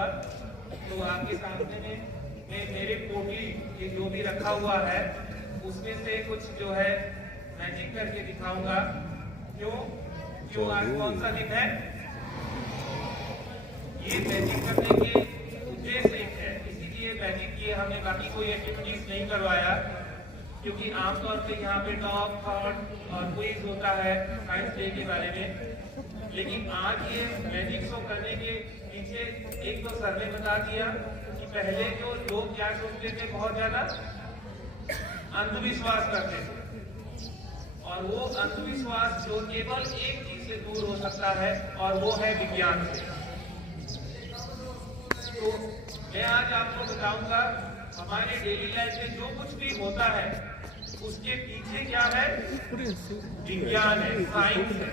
दिखाऊंगा। तो आपके सामने में मेरे पोटली जो भी रखा हुआ है उसमें से कुछ जो है मैजिक करके दिखाऊंगा। क्यों आज कौन सा दिन है? ये मैजिक करने के उद्देश्य एक है, इसीलिए मैजिक किए हमने, बाकी कोई एक्टिविटीज नहीं करवाया, क्योंकि आमतौर पे यहाँ पे टॉक थॉट और क्विज होता है साइंस डे के बारे में। लेकिन आज ये मैजिक शो करने के पीछे एक तो सर ने बता दिया कि पहले जो लोग क्या सोचते थे, बहुत ज्यादा अंधविश्वास करते थे, और वो अंधविश्वास जो केवल एक चीज से दूर हो सकता है और वो है विज्ञान से। तो मैं आज आपको बताऊंगा हमारे डेली लाइफ में जो कुछ भी होता है उसके पीछे क्या है, विज्ञान है, साइंस है।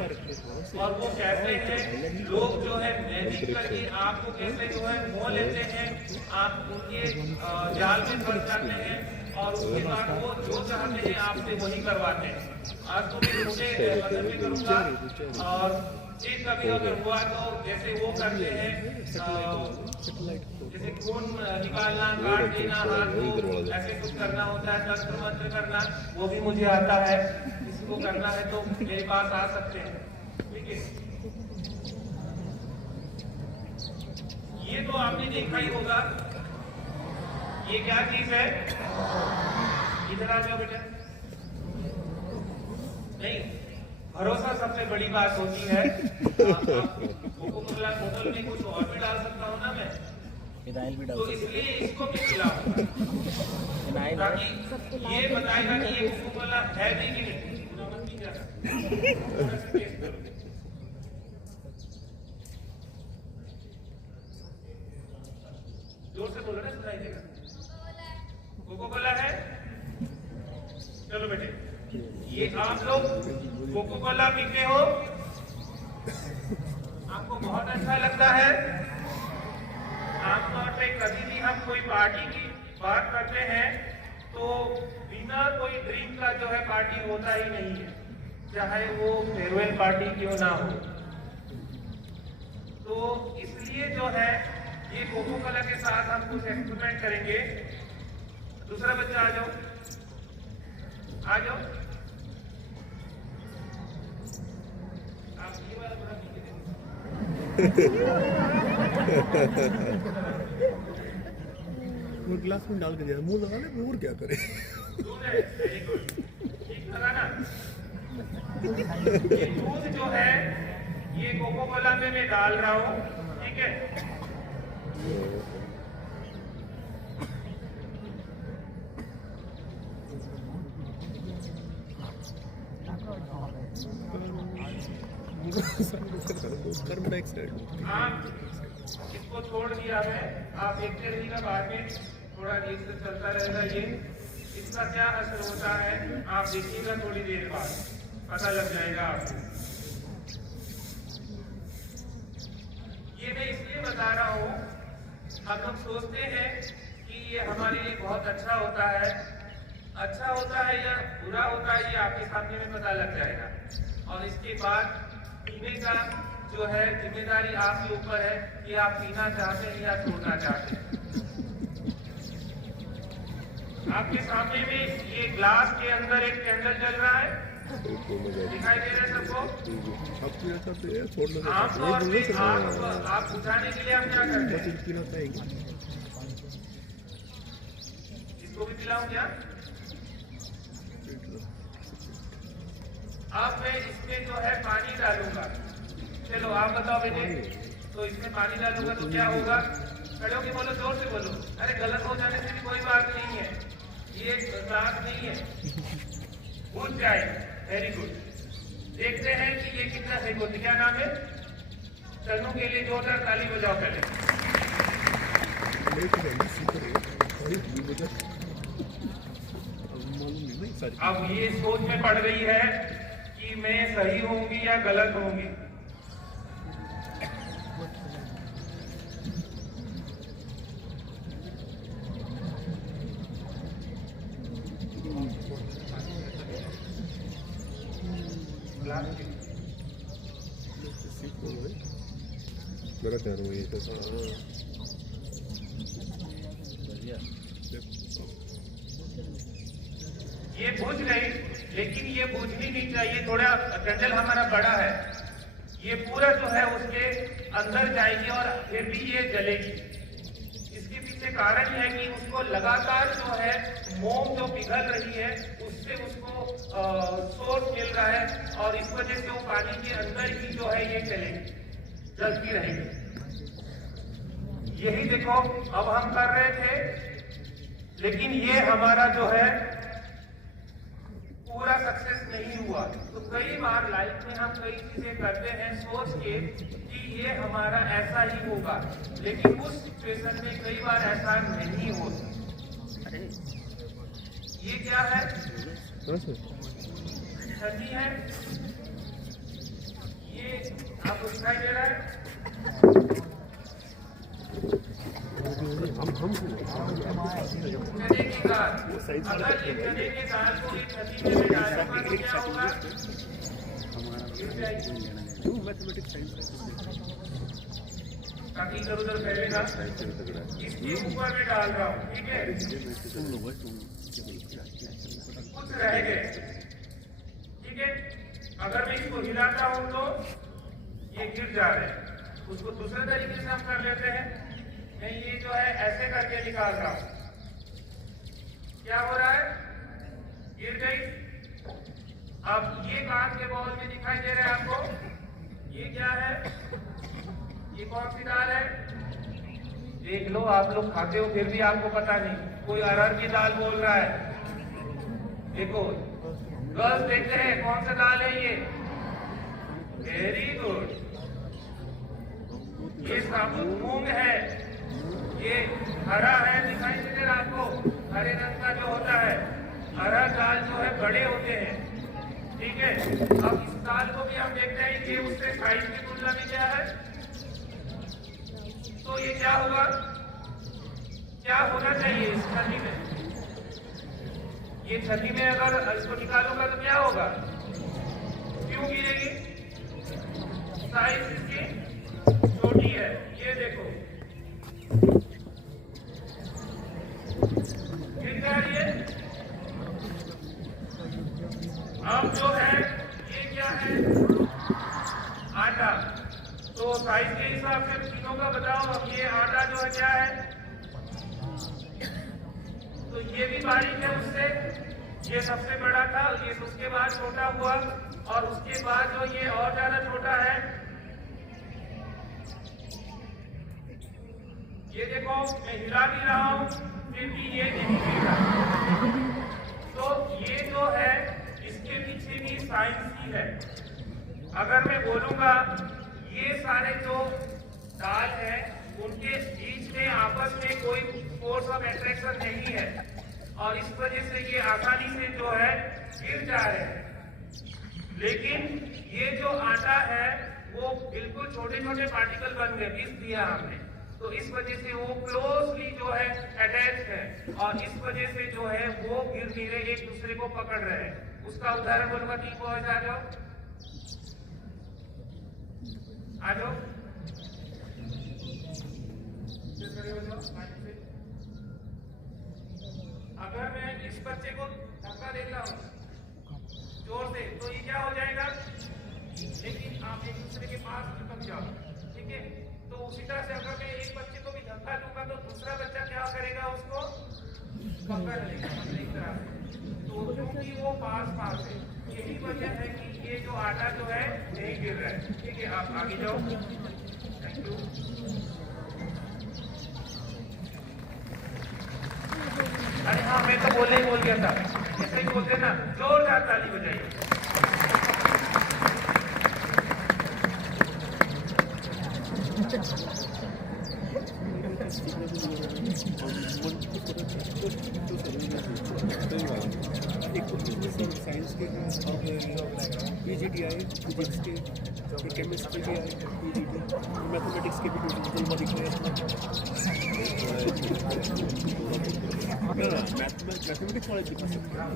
और वो कैसे है, लोग जो है मैजिक करके आपको कैसे जो है मोह लेते हैं, आप उनके जाल में फंस जाते हैं और उसके बाद वो जो चाहते हैं आपसे वही करवाते हैं। आज तो मैं उसे मदद भी करूंगा, और एक कभी अगर हुआ तो जैसे वो करते हैं, जैसे खून निकालना, काट देना हाथ को, ऐसे कुछ करना होता है, तंत्र मंत्र करना, वो भी मुझे आता है। इसको करना है तो मेरे पास आ सकते हैं, ठीक है। ये तो आपने देखा ही होगा, ये क्या चीज है? इधर आ जाओ बेटा। नहीं, भरोसा सबसे बड़ी बात होती है। कोकोकोला बोतल में कुछ और भी डाल सकता हूँ ना मैं, तो इसलिए इसको भी खिलाऊंगा, ताकि ये बताएगा कि ये कोकोकोला है नहीं कि नहीं। जोर से बोलो ना, सुनाई देगा। कोकोकोला है? चलो बेटे, ये आप लोग कोकोकोला पीते हो, आपको बहुत अच्छा लगता है। आमतौर पे कभी भी हम कोई पार्टी की बात करते हैं तो बिना कोई ड्रिंक का जो है पार्टी होता ही नहीं है, चाहे वो फेयरवेल पार्टी क्यों ना हो। तो इसलिए जो है ये कोकोकोला के साथ हम कुछ एक्सपेरिमेंट करेंगे। दूसरा बच्चा आ जाओ, आ जाओ। आप ये वाला बड़ा वो गिलास में डाल के दिया, मुंह लगा ले, और क्या करे। वेरी गुड, ठीक लगा ना? ये दूध जो है ये कोकोकोला में मैं डाल रहा हूँ, ठीक है। आप इसको छोड़ दिया है, आप देखते रहिएगा, बाद में थोड़ा देर से चलता रहेगा। ये इसका क्या असर होता है आप देखिएगा, थोड़ी देर बाद पता लग जाएगा आपको। ये मैं इसलिए बता रहा हूँ, हम लोग सोचते हैं कि ये हमारे लिए बहुत अच्छा होता है। अच्छा होता है या बुरा होता है ये आपके सामने में पता लग जाएगा। और इसके बाद पीने का जो है जिम्मेदारी आपके ऊपर है कि आप पीना चाहते हैं या छोड़ना चाहते हैं। आपके सामने में ये ग्लास के अंदर एक कैंडल जल रहा है, दिखाई दे रहा है सबको? आमतौर पे आप बुझाने के लिए आप क्या करते हैं? इसको भी पिलाऊं क्या? अब मैं इसमें जो है पानी डालूंगा। चलो आप बताओ बेटे, तो इसमें पानी डालूंगा तो क्या होगा? खड़े होके बोलो, जोर से बोलो। अरे गलत हो जाने से भी कोई बात नहीं है, ये ग्लास नहीं है, भूल जाए। Very good. देखते हैं कि ये कितना सही बोलते। क्या नाम है? चलने के लिए जोरदार ताली बजाओ पहले। अब ये सोच में पड़ गई है कि मैं सही होंगी या गलत होंगी। मेरा तैयार हुआ ये ये बुझ गई, लेकिन ये बुझनी नहीं चाहिए। थोड़ा कैंडल हमारा बड़ा है, ये पूरा जो है उसके अंदर जाएगी और फिर भी ये जलेगी। इसके पीछे कारण है कि उसको लगातार जो है मोम जो पिघल रही है उससे उसको सोर्स मिल रहा है और इस वजह से वो पानी के अंदर ही जो है ये चलेगी, जलती रहेगी। यही देखो अब हम कर रहे थे, लेकिन ये हमारा जो है पूरा सक्सेस नहीं हुआ। तो कई बार लाइफ में हम कई चीजें करते हैं सोच के कि ये हमारा ऐसा ही होगा, लेकिन उस सिचुएशन में कई बार ऐसा नहीं होता। ये क्या है? छठी है। ये आपको दिखाई दे रहा है? चने की दाल, अगर ये चने की दाल को इस छठी में डालूंगा तो क्या होगा? ताकि इधर उधर फैलेगा। इसके ऊपर में डाल रहा हूँ, ठीक है? कुछ रह गए, ठीक है? अगर मैं इसको हिलाता हूँ तो ये गिर जा रहे हैं। उसको दूसरे तरीके से हम कर लेते हैं। मैं ये जो है ऐसे करके निकाल रहा हूं। क्या हो रहा है? गिर गई। अब ये कांच के बाउल में दिखाई दे रहा है आपको। ये क्या है? ये कौन सी दाल है? देख लो, आप लोग खाते हो फिर भी आपको पता नहीं। कोई अरहर की दाल बोल रहा है। देखो गर्ल्स देखते हैं कौन सा दाल है ये। Very good. ये साबुत मूंग है। ये हरा है, दिखाई दे रहा आपको? हरे रंग का जो होता है, हरा दाल जो है बड़े होते हैं, ठीक है? अब इस दाल को भी हम देखते हैं कि उससे साइज की तुलना में क्या है। तो ये क्या होगा? क्या होना चाहिए इस छठी में? ये छठी में अगर इसको निकालूंगा तो क्या होगा? क्यों गिरेगी? साइज इसकी छोटी है। ये देखो गिर जा रही है। अब जो है ये क्या है? आटा। तो साइज के हिसाब से तीनों का बताओ। अब ये आटा जो है क्या है? तो ये भी बारीक है उससे। ये सबसे बड़ा था, ये उसके बाद छोटा हुआ और उसके बाद जो ये और ज्यादा छोटा है। ये देखो मैं हिला भी रहा हूं फिर भी ये नहीं गिर रहा। तो ये जो है इसके पीछे भी साइंस ही है। अगर मैं बोलूंगा ये सारे जो दाल है उनके बीच में आपस में कोई फोर्स ऑफ अट्रैक्शन नहीं है और इस वजह से ये आसानी से जो है गिर जा रहे हैं। लेकिन ये जो आटा है वो बिल्कुल छोटे छोटे पार्टिकल बन गए, पीस दिया हमने, तो इस वजह से वो क्लोजली जो है अटैच है और इस वजह से जो है वो गिर नहीं रहे, एक दूसरे को पकड़ रहे हैं। उसका उदाहरण बोलूंगा। 3 बॉयज आ जाओ, आ जाओ, खड़े हो जाओ। अगर मैं इस बच्चे को धक्का देता हूँ जोर से तो ये क्या हो जाएगा? लेकिन आप एक दूसरे के पास चिपक जाओ, ठीक है? तो उसी तरह से अगर मैं एक बच्चे को भी धक्का दूंगा तो दूसरा बच्चा क्या करेगा? उसको पकड़ लेगा एक तरह से। तो क्योंकि वो पास पास है, यही वजह है कि ये जो आटा जो है नहीं गिर रहा है, ठीक है? आप आगे जाओ। Thank you. अरे हाँ, मैं तो बोलने ही बोल गया था। ऐसे ही बोलते ना, जोरदार ताली बजाइए। साइंस के PGTI, फिजिक्स के, केमिस्ट्री के PGT, मैथमेटिक्स के भी मैथमेटिक्स वाले दिखा सकते हैं।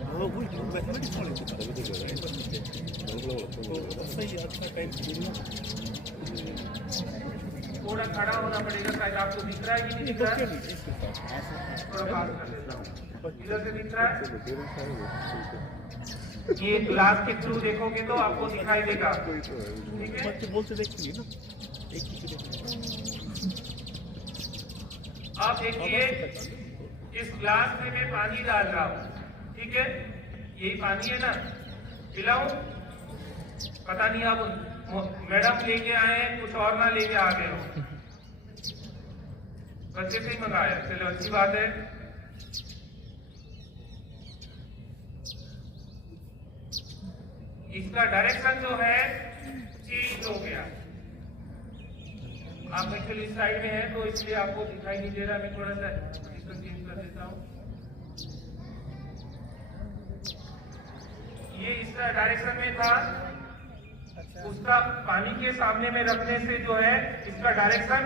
हाँ वही मैथमेटिक्स वाले तो सही है, अच्छा टाइम थोड़ा खड़ा होना पड़ेगा, शायद आपको दिख रहा है कि नहीं दिख रहा है? थोड़ा पास कर देता हूँ, इधर से दिख रहा है? ये ग्लास के थ्रू देखोगे तो आपको दिखाई देगा, ठीक है? बोलते देखिए ना, एक ही आप देखिए इस ग्लास में मैं पानी डाल रहा हूँ, ठीक है? यही पानी है ना, पिलाऊं? पता नहीं आप मैडम लेके आए हैं, कुछ और ना लेके आ गए हो, बच्चे से ही मंगाया, चलो अच्छी बात है। इसका डायरेक्शन जो है चेंज हो गया। आप एक्चुअली इस साइड में है तो इसलिए आपको दिखाई नहीं दे रहा, मैं थोड़ा सा पोजीशन चेंज कर देता हूँ। ये इसका डायरेक्शन में था, उसका पानी के सामने में रखने से जो है इसका डायरेक्शन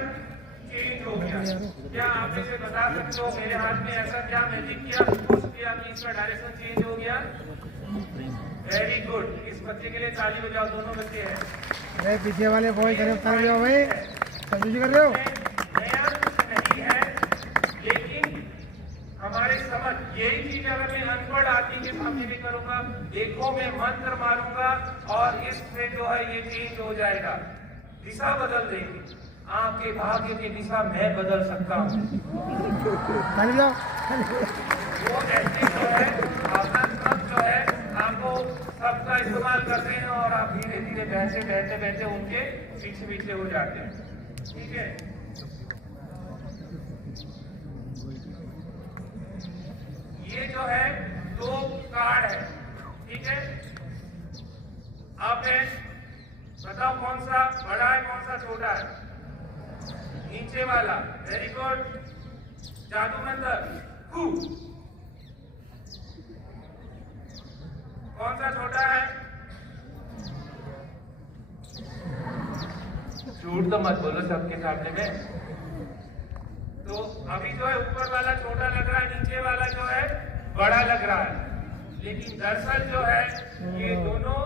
चेंज हो गया। क्या आप इसे बता सकते हो मेरे हाथ में ऐसा क्या मैजिक किया, पुश किया कि इसका डायरेक्शन चेंज हो गया? वेरी गुड, इस बच्चे के लिए ताली बजाओ, दोनों बच्चे हैं। अरे पीछे वाले बॉय कर रहे हो भाई, कंफ्यूज कर रहे हो। नया कुछ नहीं है, लेकिन हमारे समझ यही चीज अगर मैं अनपढ़ आदमी के सामने भी करूंगा, देखो मैं मंत्र मारूंगा और इससे जो है ये चेंज हो जाएगा, दिशा बदल देगी। आपके भाग्य की दिशा मैं बदल सकता हूँ। वो ऐसे जो है अपना सब जो है आपको सबका इस्तेमाल करते हैं और आप धीरे धीरे बहते बहते बहते उनके पीछे पीछे हो जाते हैं, ठीक है? ये जो है 2 कार्ड है, ठीक है? आपने बताओ कौन सा बड़ा है कौन सा छोटा है? नीचे वाला, वेरी गुड। जादू मंत्र कौन सा छोटा है? झूठ तो मत बोलो सबके सामने में। तो अभी जो है ऊपर वाला छोटा लग रहा है, नीचे वाला जो है बड़ा लग रहा है, लेकिन दरअसल जो है ये दोनों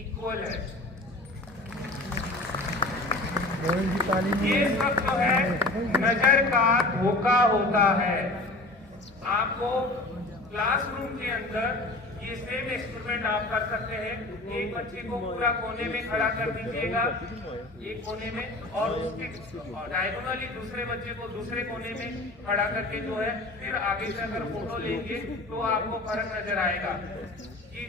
इक्वल है। ये सब जो है नजर का धोखा होता है। आपको क्लासरूम के अंदर ये सेम एक्सपेरिमेंट आप कर सकते हैं। एक बच्चे को पूरा कोने में खड़ा कर दीजिएगा, एक कोने में, और उसके डायगोनली दूसरे बच्चे को दूसरे कोने में खड़ा करके जो है फिर आगे से अगर फोटो लेंगे तो आपको फर्क नजर आएगा कि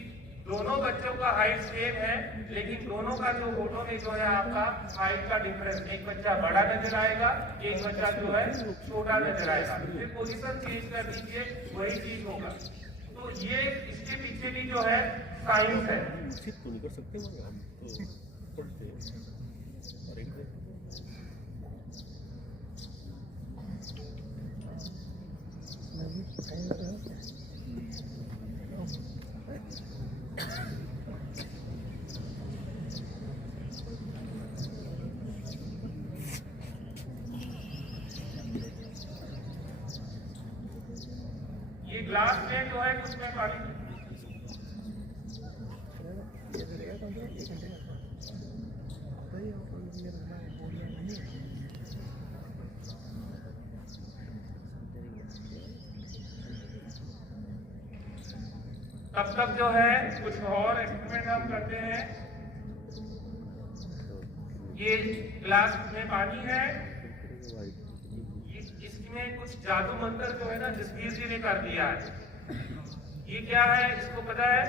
दोनों बच्चों का हाइट सेम है, लेकिन दोनों का जो फोटो में जो है आपका हाइट का डिफरेंस, एक बच्चा बड़ा नजर आएगा, एक बच्चा जो है छोटा नजर आएगा। फिर पोजीशन चेंज कर दीजिए, वही चीज होगा। तो ये इसके पीछे भी जो है साइंस है। तो नहीं कर सकते हम तो पढ़ते हैं। ये ग्लास में जो है कुछ में पानी तब तक जो है कुछ और एक्सपेरिमेंट हम करते हैं। ये ग्लास में पानी है, इसमें कुछ जादू मंत्र जो है ना जसवीर जी ने कर दिया है। ये क्या है इसको पता है?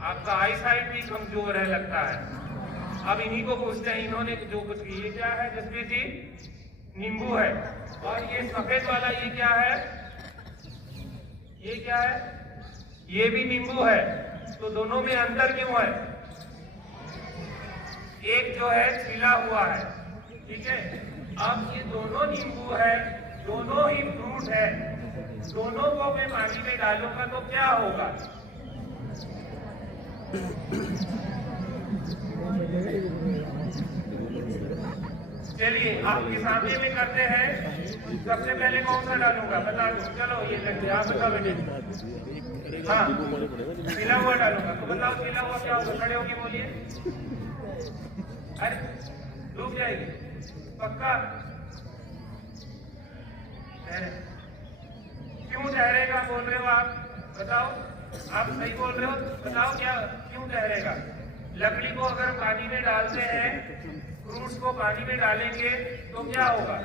आपका आई साइट भी कमजोर है लगता है। अब इन्हीं को पूछते हैं, इन्होंने जो कुछ ये क्या है जसवीर जी? नींबू है। और ये सफेद वाला ये क्या है? ये क्या है? ये भी नींबू है। तो दोनों में अंतर क्यों है? एक जो है छिला हुआ है, ठीक है? अब ये दोनों नींबू है, दोनों ही फ्रूट है, दोनों को मैं पानी में डालूंगा तो क्या होगा? चलिए आपके सामने में करते हैं। सबसे पहले कौन सा डालूंगा बता दो। चलो ये देखते आप बताओ बेटे। हाँ सिला हुआ डालूंगा। तो बताओ सिला हुआ क्या होगा? खड़े होके बोलिए। अरे डूब जाएगी पक्का? क्यों ठहरेगा बोल रहे हो आप? बताओ आप सही बोल रहे हो। बताओ क्या क्यों ठहरेगा? लकड़ी को अगर पानी में डालते हैं, फ्रूट्स को पानी में डालेंगे तो क्या होगा?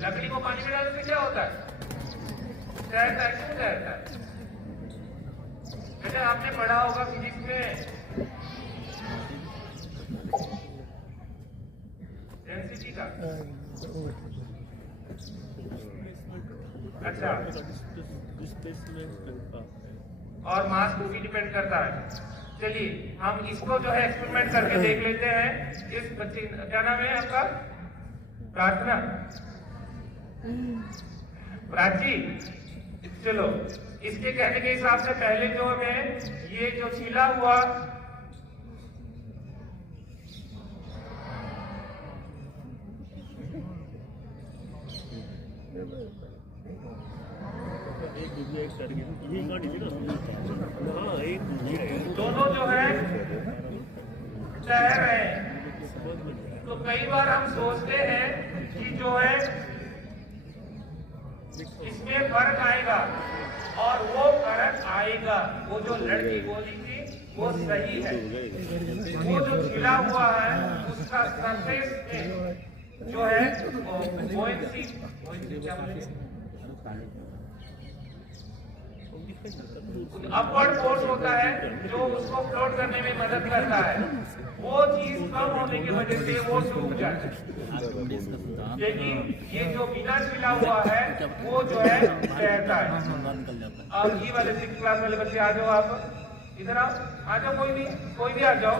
लकड़ी को पानी में डालने से क्या होता है? तैरता है। क्यों तैरता है बेटा? आपने पढ़ा होगा फिजिक्स में डेंसिटी का। अच्छा और मास को भी डिपेंड करता है। चलिए हम इसको जो है एक्सपेरिमेंट करके देख लेते हैं। इस बच्चे क्या नाम है आपका? प्रार्थना प्राची। चलो इसके कहने के हिसाब से पहले जो है ये जो छिला हुआ दोनों जो है तैर रहे हैं। तो कई बार हम सोचते हैं कि जो है इसमें फर्क आएगा और वो फर्क आएगा। वो जो लड़की बोली थी वो सही है। वो जो छिला हुआ है उसका सरफेस में जो है बुओयंसी क्या बोलेंगे अपवर्ड फोर्स होता है जो उसको फ्लोट करने में मदद करता है। वो चीज कम होने की वजह से वो डूब जाता है। लेकिन ये जो बिना छिला हुआ है वो जो है तैरता है। अब ये वाले 6th क्लास वाले बच्चे आ जाओ। आप इधर आओ। आ जाओ कोई भी आ जाओ।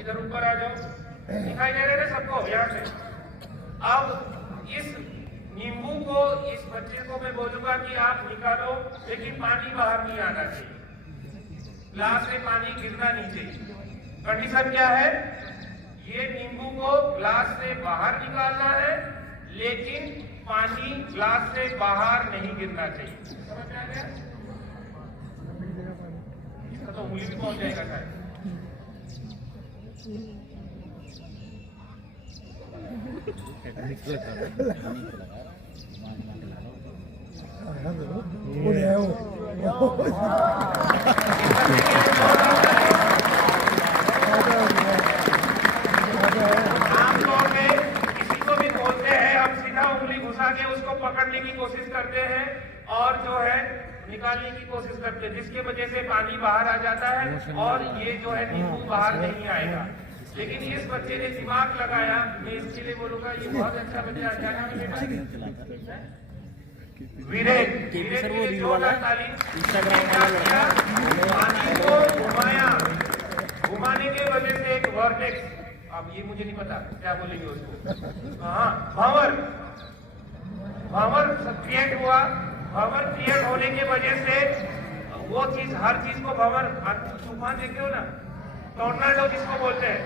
इधर ऊपर आ जाओ। दिखाई दे रहे थे सबको यहाँ से। अब इस नींबू को इस बच्चे को मैं बोलूंगा कि आप निकालो, लेकिन पानी बाहर नहीं आना चाहिए। ग्लास से पानी गिरना नहीं चाहिए। कंडीशन क्या है? ये नींबू को ग्लास से बाहर निकालना है, लेकिन पानी ग्लास से बाहर नहीं गिरना चाहिए। समझ में आ गया? इसका तो उंगली भी पहुंच जाएगा शायद। आमतौर में किसी को भी बोलते हैं हम सीधा उंगली घुसा के उसको पकड़ने की कोशिश करते हैं और जो है निकालने की कोशिश करते हैं, जिसकी वजह से पानी बाहर आ जाता है और ये जो है नींबू बाहर नहीं आएगा। लेकिन इस बच्चे ने दिमाग लगाया। मैं इसके लिए बोलूंगा ये बहुत अच्छा बच्चा। क्या नाम है? विवेक। पानी को घुमाया, घुमाने के वजह से एक वर्टेक्स, अब ये मुझे नहीं पता क्या बोलेंगे उसको, हाँ भंवर क्रिएट हुआ। भंवर क्रिएट होने की वजह से वो चीज, हर चीज को भंवर, तूफान देखते हो ना, टॉर्नाडो जिसको बोलते हैं।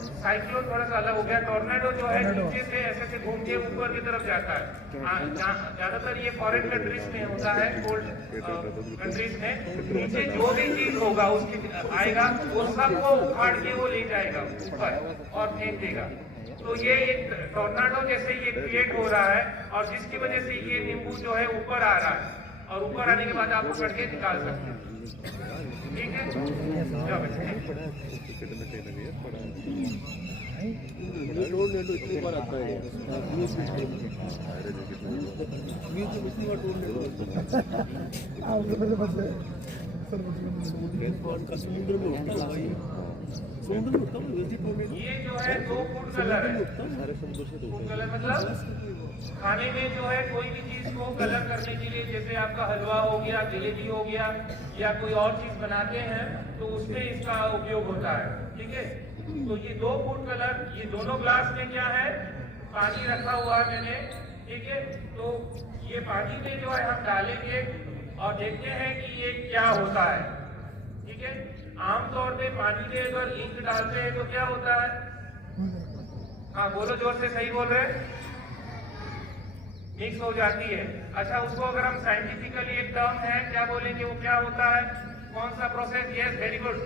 साइक्लोन थोड़ा सा अलग हो गया। टॉर्नेडो जो है नीचे से ऐसे घूम के ऊपर की तरफ जाता है। ज्यादातर ये फॉरेन कंट्रीज में होता है, कोल्ड कंट्रीज में। नीचे जो भी चीज होगा उसकी आएगा, वो सबको उखाड़ के वो ले जाएगा ऊपर और फेंक देगा। तो ये एक टॉर्नाडो जैसे ये क्रिएट हो रहा है, और जिसकी वजह से ये नींबू जो है ऊपर आ रहा है, और ऊपर आने के बाद आप पकड़ के निकाल सकते हैं। ठीक है, ये जो है 2 फूड कलर है। फूड कलर मतलब खाने में जो है कोई भी चीज को कलर करने के लिए, जैसे आपका हलवा हो गया, जलेबी हो गया, या कोई और चीज बनाते हैं तो उसमें इसका उपयोग होता है। ठीक है, तो ये 2 फूड कलर, ये दोनों ग्लास में क्या है, पानी रखा हुआ है मैंने। ठीक है, तो ये पानी में जो है हम डालेंगे और देखते हैं कि ये क्या होता है। ठीक है, आमतौर पे पानी में अगर इंक डालते हैं तो क्या होता है? हाँ बोलो जोर से, सही बोल रहे हैं, मिक्स हो जाती है। अच्छा, उसको अगर हम साइंटिफिकली एक टर्म है क्या बोलेंगे, वो क्या होता है? कौन सा process? Yes, very good,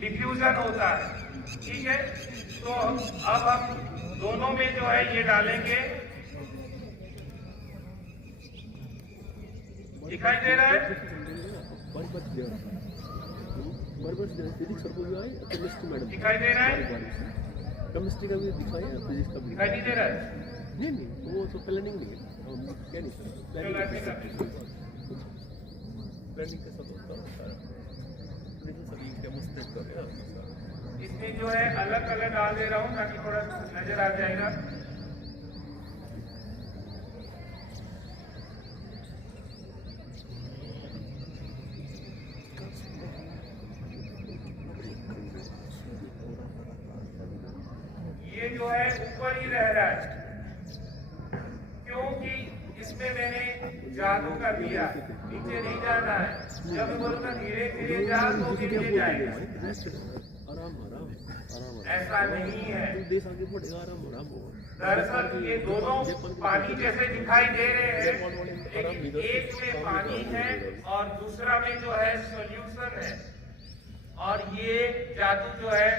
diffusion होता है। ठीक है, तो अब हम दोनों में जो है ये डालेंगे, दिखाई दे रहा है? दिखाई दे रहा है? केमिस्ट्री का भी दिखाया, फिजिक्स का भी दिखाई नहीं दे रहा है? नहीं, वो तो प्लानिंग नहीं है, हम क्या नहीं सर, प्लानिंग के साथ होता है सभी केमिस्ट्री का है। इसमें जो है अलग अलग डाल दे रहा हूँ ताकि थोड़ा नजर आ जाएगा। ये जो है ऊपर ही रह रहा है क्योंकि इसमें मैंने जादू कर दिया, नीचे नहीं जाना है। जब बोलूंगा धीरे धीरे जा तो नीचे जाएगा, ऐसा नहीं है। दरअसल ये दोनों पानी जैसे दिखाई दे रहे हैं, लेकिन एक में पानी है और दूसरा में जो है सॉल्यूशन है। और ये जादू जो है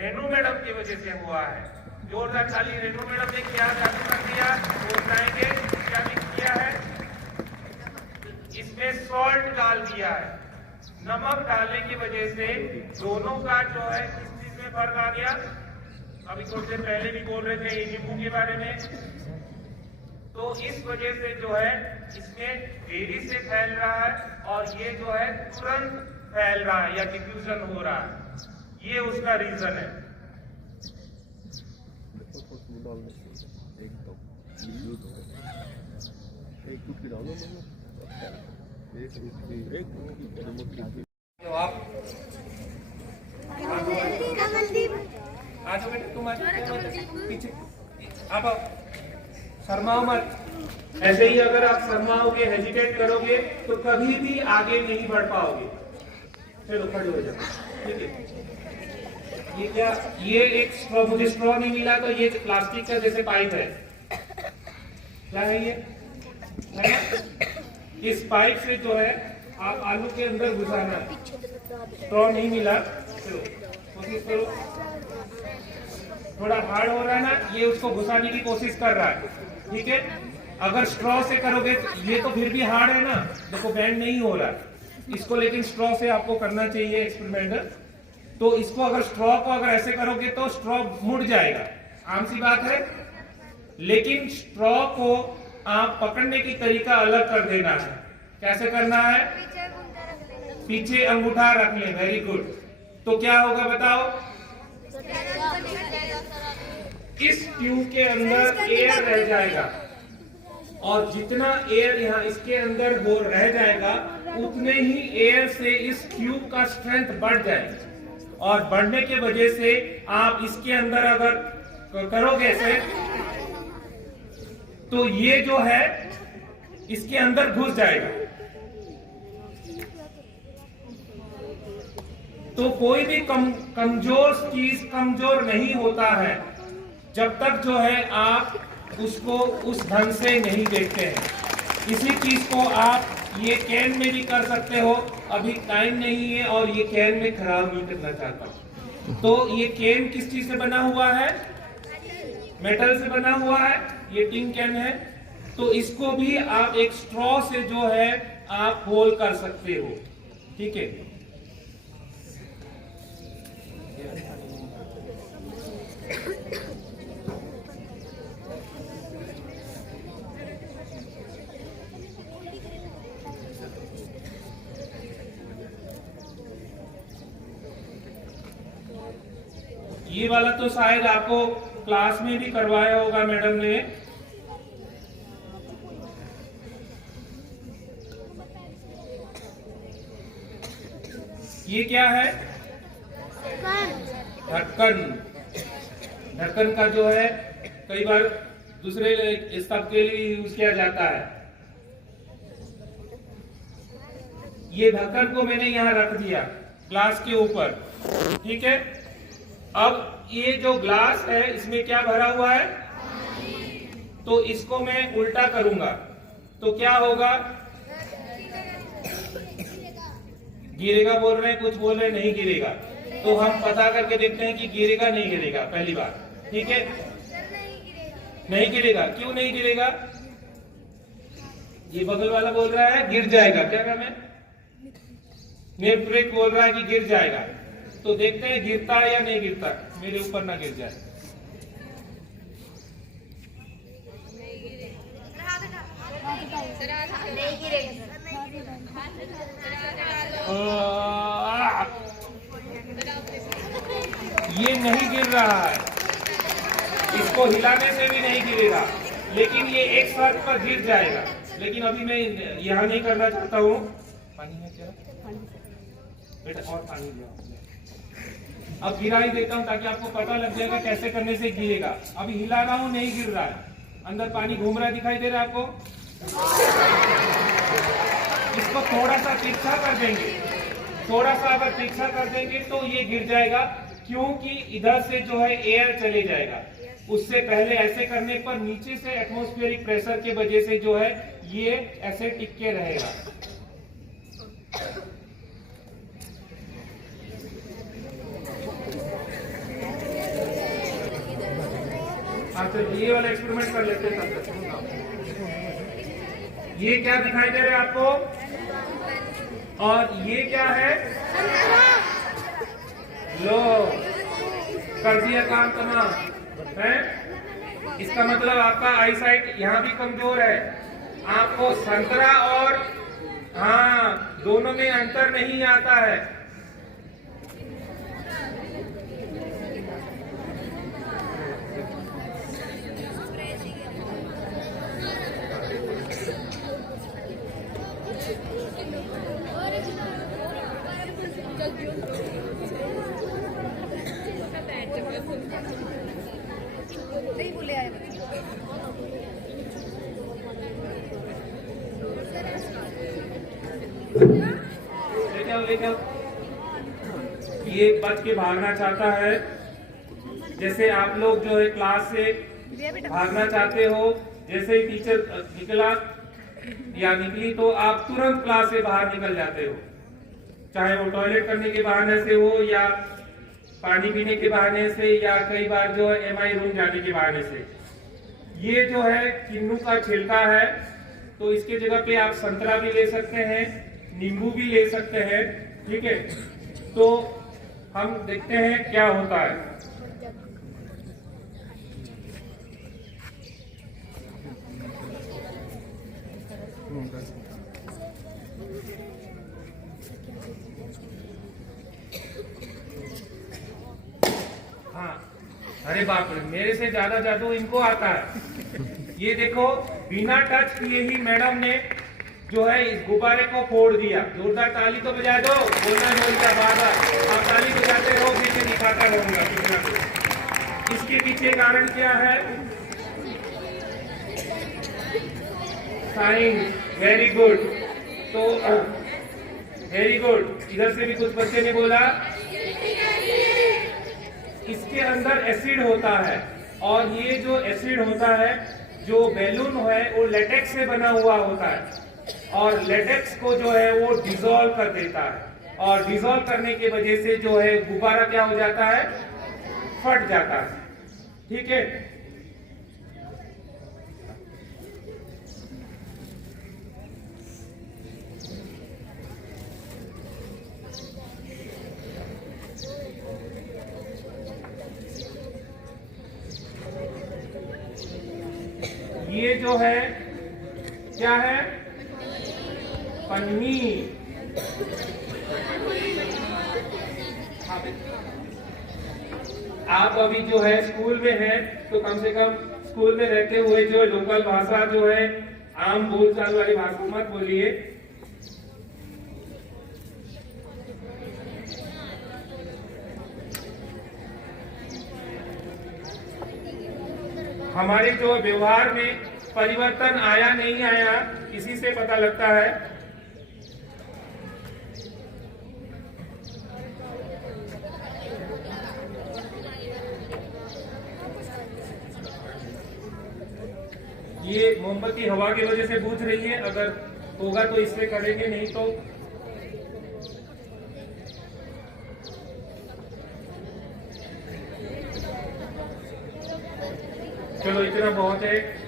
रेनू मैडम की वजह से हुआ है। जोरदार ताली। रेनू मैडम ने क्या जादू कर दिया वो बताएंगे। क्या मिक्स किया है? इसमें सॉल्ट डाल दिया है। नमक डालने की वजह से दोनों का जो है किस चीज में फर्क आ गया? अभी थोड़ी देर पहले भी बोल रहे थे नींबू के बारे में। तो इस वजह से जो है इसमें देरी से फैल रहा है और ये जो है तुरंत फैल रहा है या डिफ्यूजन हो रहा है। ये उसका रीजन है। आप आज बेटा तुम पीछे आप शर्माओ मत। ऐसे ही अगर आप शर्माओगे, हेजिटेट करोगे तो कभी भी आगे नहीं बढ़ पाओगे। चलो खड़े हो जाओ। ठीक है, ये क्या, ये एक स्ट्रॉ, मुझे स्ट्रॉ नहीं मिला तो ये प्लास्टिक का जैसे पाइप है। क्या है ये? है ना? इस पाइप से जो है आप आलू के अंदर घुसाना। स्ट्रॉ नहीं मिला, चलो कोशिश करो। थोड़ा हार्ड हो रहा है ना, ये उसको घुसाने की कोशिश कर रहा है। ठीक है, अगर स्ट्रॉ से करोगे तो ये तो फिर भी हार्ड है ना, देखो बैंड नहीं हो रहा इसको, लेकिन स्ट्रॉ से आपको करना चाहिए एक्सपेरिमेंट। तो इसको अगर स्ट्रॉ को अगर ऐसे करोगे तो स्ट्रॉ मुड़ जाएगा, आम सी बात है। लेकिन स्ट्रॉ को आप पकड़ने की तरीका अलग कर देना है। कैसे करना है? पीछे अंगूठा रख ले। Very good. तो क्या होगा बताओ? इस ट्यूब के अंदर एयर रह जाएगा और जितना एयर यहाँ इसके अंदर वो रह जाएगा उतने ही एयर से इस ट्यूब का स्ट्रेंथ बढ़ जाएगा और बढ़ने के वजह से आप इसके अंदर अगर करोगे ऐसे तो ये जो है इसके अंदर घुस जाएगा। तो कोई भी कमजोर चीज कमजोर नहीं होता है जब तक जो है आप उसको उस ढंग से नहीं देखते हैं। इसी चीज को आप ये कैन में भी कर सकते हो। अभी टाइम नहीं है और ये कैन में खराब नहीं करना चाहता हूं। तो ये कैन किस चीज से बना हुआ है? मेटल से बना हुआ है। ये टिन कैन है। तो इसको भी आप एक स्ट्रॉ से जो है आप होल कर सकते हो। ठीक है, ये वाला तो शायद आपको क्लास में भी करवाया होगा मैडम ने। ये क्या है? ढक्कन। ढक्कन का जो है कई बार दूसरे सब के लिए यूज किया जाता है। ये ढक्कन को मैंने यहाँ रख दिया। ग्लास के ऊपर, ठीक है। अब ये जो ग्लास है इसमें क्या भरा हुआ है, तो इसको मैं उल्टा करूंगा तो क्या होगा, गिरेगा बोल रहे हैं, कुछ बोल रहे हैं नहीं गिरेगा, तो हम पता करके देखते हैं कि गिरेगा नहीं गिरेगा पहली बार, ठीक है। नहीं गिरेगा, क्यों नहीं गिरेगा, ये बगल वाला बोल रहा है गिर जाएगा, क्या नाम है, नेप्रिक बोल रहा है कि गिर जाएगा, तो देखते हैं गिरता है या नहीं गिरता, मेरे ऊपर ना गिर जाए। ये नहीं गिर रहा है, इसको हिलाने से भी नहीं गिरेगा, लेकिन ये एक साथ पर गिर जाएगा। लेकिन अभी मैं यहाँ नहीं करना चाहता हूँ। पानी है क्या बेटा, और पानी लिया। अब गिरा ही देता हूँ ताकि आपको पता लग जाएगा कैसे करने से गिरेगा। अभी हिला रहा हूँ, नहीं गिर रहा है, अंदर पानी घूम रहा है, दिखाई दे रहा है आपको। इसको थोड़ा सा तिरछा कर देंगे, थोड़ा सा अगर तिरछा कर देंगे तो ये गिर जाएगा, क्योंकि इधर से जो है एयर चले जाएगा। उससे पहले ऐसे करने पर नीचे से एटमॉस्फेरिक प्रेशर के वजह से जो है ये ऐसे टिक के रहेगा। अच्छा, ये वाला एक्सपेरिमेंट कर लेते हैं। ये क्या दिखाई दे रहा है आपको, और ये क्या है, लो कर दिया काम तमाम है। इसका मतलब आपका आई साइट यहाँ भी कमजोर है। आपको संतरा और हाँ दोनों में अंतर नहीं आता है। नहीं बोले आए ले जाओ। ये बच के भागना चाहता है, जैसे आप लोग जो है क्लास से भागना चाहते हो, जैसे ही टीचर निकला या निकली तो आप तुरंत क्लास से बाहर निकल जाते हो, चाहे वो टॉयलेट करने के बहाने से हो या पानी पीने के बहाने से या कई बार जो है एमआई रूम जाने के बहाने से। ये जो है किन्नू का छिलका है, तो इसके जगह पे आप संतरा भी ले सकते हैं, नींबू भी ले सकते हैं, ठीक है। तो हम देखते हैं क्या होता है। हाँ, अरे बाप रे, मेरे से ज्यादा जादू इनको आता है। ये देखो, बिना टच किए ही मैडम ने जो है इस गुब्बारे को फोड़ दिया। जोरदार ताली तो बजा दो, बोलना बोलता बार-बार। आप ताली बजाते रहो, पीछे दिखाता रहूंगा कितना कुछ। इसके पीछे कारण क्या है? Science, very good. तो वेरी गुड, इधर से भी कुछ बच्चे ने बोला इसके अंदर एसिड होता है, और ये जो एसिड होता है, जो बैलून है वो लेटेक्स से बना हुआ होता है, और लेटेक्स को जो है वो डिसॉल्व कर देता है, और डिसॉल्व करने की वजह से जो है गुब्बारा क्या हो जाता है, फट जाता है, ठीक है। ये जो है क्या है, पन्नी। आप अभी जो है स्कूल में हैं, तो कम से कम स्कूल में रहते हुए जो लोकल भाषा जो है, आम बोलचाल वाली भाषा मत बोलिए। हमारे जो व्यवहार में परिवर्तन आया नहीं आया, इसी से पता लगता है। ये मोमबत्ती हवा की वजह से बुझ रही है, अगर होगा तो इससे करेंगे, नहीं तो चलो इतना बहुत है।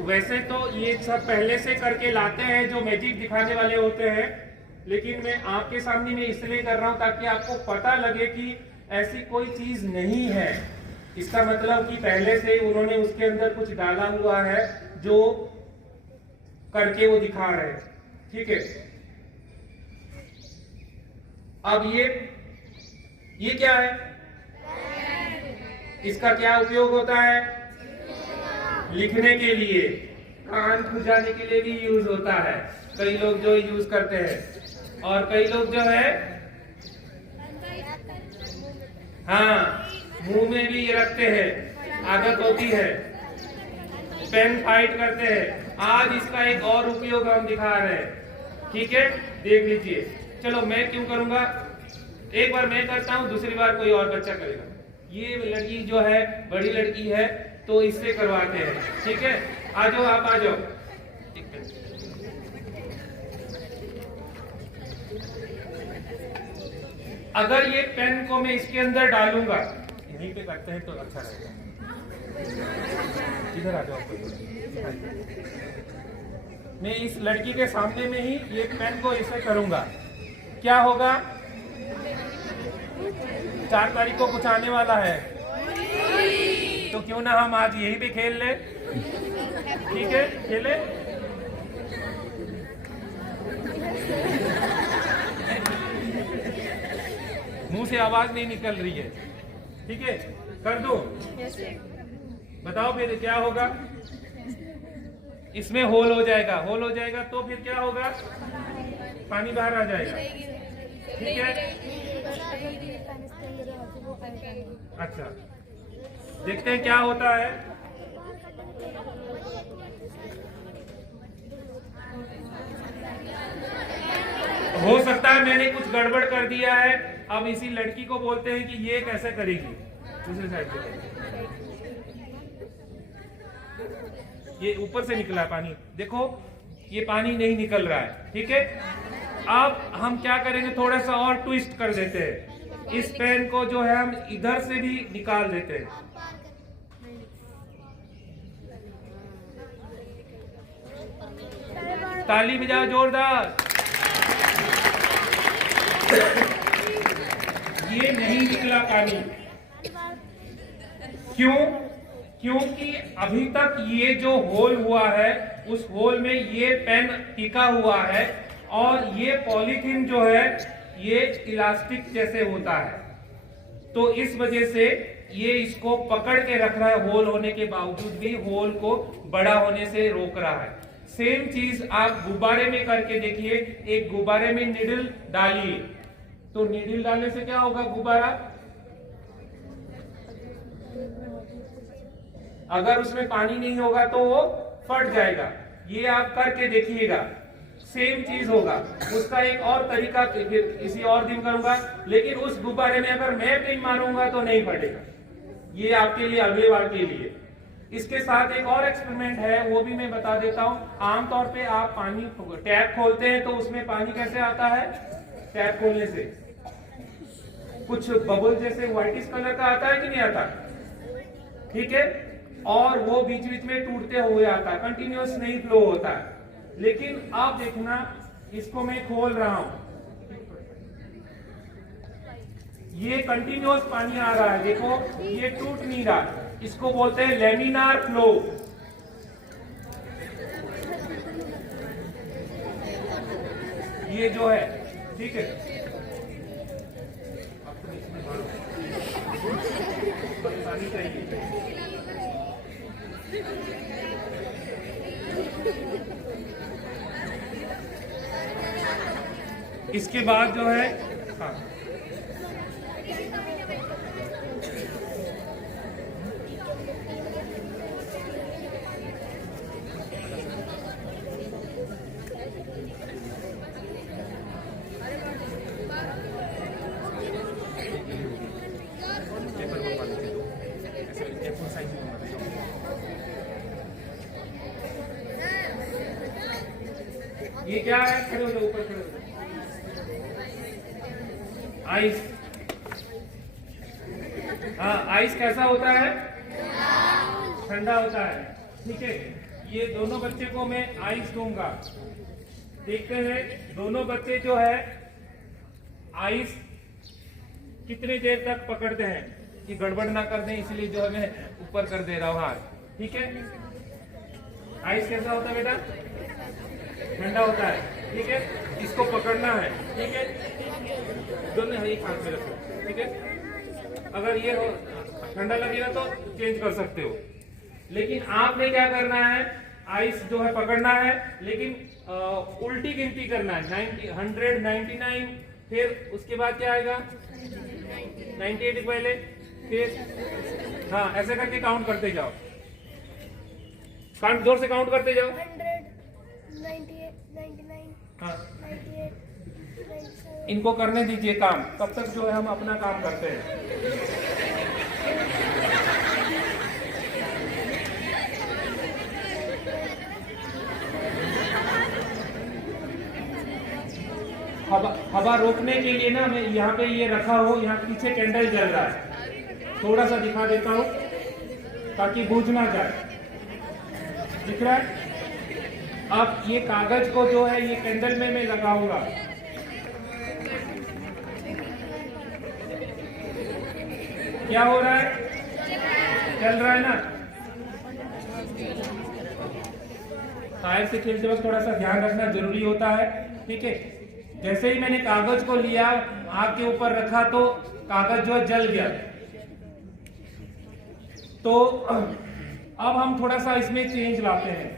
वैसे तो ये सब पहले से करके लाते हैं जो मैजिक दिखाने वाले होते हैं, लेकिन मैं आपके सामने में इसलिए कर रहा हूं ताकि आपको पता लगे कि ऐसी कोई चीज नहीं है। इसका मतलब कि पहले से उन्होंने उसके अंदर कुछ डाला हुआ है जो करके वो दिखा रहे हैं। ठीक है, अब ये क्या है, इसका क्या उपयोग होता है? लिखने के लिए, कान खुजाने के लिए भी यूज होता है, कई लोग जो यूज करते हैं, और कई लोग जो है हाँ मुंह में भी रखते हैं, आदत होती है, पेन फाइट करते हैं। आज इसका एक और उपयोग हम दिखा रहे हैं। ठीक है, देख लीजिए। चलो मैं क्यों करूंगा, एक बार मैं करता हूं, दूसरी बार कोई और बच्चा करेगा। ये लड़की जो है बड़ी लड़की है तो इससे करवाते हैं। ठीक है, आ जाओ, आप आ जाओ। अगर ये पेन को मैं इसके अंदर डालूंगा, यहीं पे करते हैं तो अच्छा रहेगा। इधर आ जाओ। मैं इस लड़की के सामने में ही ये पेन को ऐसे करूंगा, क्या होगा? 4 तारीख को कुछ आने वाला है, तो क्यों ना हम आज यही पे खेल ले। ठीक है, खेले। मुंह से आवाज नहीं निकल रही है। ठीक है, कर दो। बताओ फिर क्या होगा? इसमें होल हो जाएगा, होल हो जाएगा तो फिर क्या होगा? पानी बाहर आ जाएगा। ठीक है, अच्छा देखते हैं क्या होता है। हो सकता है मैंने कुछ गड़बड़ कर दिया है। अब इसी लड़की को बोलते हैं कि ये कैसे करेगी। दूसरी साइड पे ये ऊपर से निकला पानी, देखो ये पानी नहीं निकल रहा है। ठीक है, अब हम क्या करेंगे, थोड़ा सा और ट्विस्ट कर देते हैं। इस पेन को जो है हम इधर से भी निकाल देते हैं। ताली बजाओ जोरदार। ये नहीं निकला पानी, क्यों? क्योंकि अभी तक ये जो होल हुआ है उस होल में ये पेन टिका हुआ है, और ये पॉलीथीन जो है ये इलास्टिक जैसे होता है, तो इस वजह से ये इसको पकड़ के रख रहा है। होल होने के बावजूद भी होल को बड़ा होने से रोक रहा है। सेम चीज आप गुब्बारे में करके देखिए। एक गुब्बारे में निडल डालिए, तो निडल डालने से क्या होगा? गुब्बारा अगर उसमें पानी नहीं होगा तो वो फट जाएगा। ये आप करके देखिएगा, सेम चीज होगा। उसका एक और तरीका किसी और दिन करूंगा, लेकिन उस गुब्बारे में अगर मैं पिन मारूंगा तो नहीं फटेगा। ये आपके लिए अगले बार के लिए। इसके साथ एक और एक्सपेरिमेंट है, वो भी मैं बता देता हूँ। आमतौर पे आप पानी टैप खोलते हैं तो उसमें पानी कैसे आता है? टैप खोलने से कुछ बबल जैसे व्हाइटिश कलर का आता है कि नहीं आता? ठीक है, और वो बीच बीच में टूटते हुए आता है, कंटिन्यूअस नहीं फ्लो होता है। लेकिन आप देखना, इसको मैं खोल रहा हूं, ये कंटिन्यूअस पानी आ रहा है, देखो ये टूट नहीं रहा। इसको बोलते हैं लेमिनार फ्लो। ये जो है, ठीक है, पानी चाहिए। इसके बाद जो है, हाँ, ये क्या है? खड़े हो जाओ, ऊपर खड़े हो जाओ। आइस, हाँ आइस कैसा होता है? ठंडा होता है। ठीक है, ये दोनों बच्चे को मैं आइस दूंगा। देखते हैं दोनों बच्चे जो है आइस कितनी देर तक पकड़ते हैं, कि गड़बड़ ना कर दें, इसलिए जो है मैं ऊपर कर दे रहा हूँ हाथ। ठीक है, आइस कैसा होता है बेटा? ठंडा होता है। ठीक है, इसको पकड़ना है। ठीक है, दोनों एक हाथ में रखो। ठीक है, अगर ये हो ठंडा लगेगा तो चेंज कर सकते हो, लेकिन आपने क्या करना है, आइस जो है पकड़ना है, लेकिन उल्टी गिनती करना है। 90, 100, 99, फिर उसके बाद क्या आएगा? 98 पहले, फिर हाँ ऐसे करके काउंट करते जाओ। काउंट जोर से काउंट करते जाओ। 100, 98, 99, हाँ 98, 97. इनको करने दीजिए काम, तब तक जो है हम अपना काम करते हैं। हवा रोकने के लिए ना मैं यहाँ पे ये रखा हो, यहाँ पीछे कैंडल जल रहा है, थोड़ा सा दिखा देता हूँ ताकि बुझ ना जाए। दिख रहा है? अब ये कागज को जो है ये कैंडल में मैं लगाऊंगा। क्या हो रहा है? चल रहा है ना? फायर से खेलते वक्त थोड़ा सा ध्यान रखना जरूरी होता है। ठीक है, जैसे ही मैंने कागज को लिया, आग के ऊपर रखा तो कागज जो है जल गया। तो अब हम थोड़ा सा इसमें चेंज लाते हैं।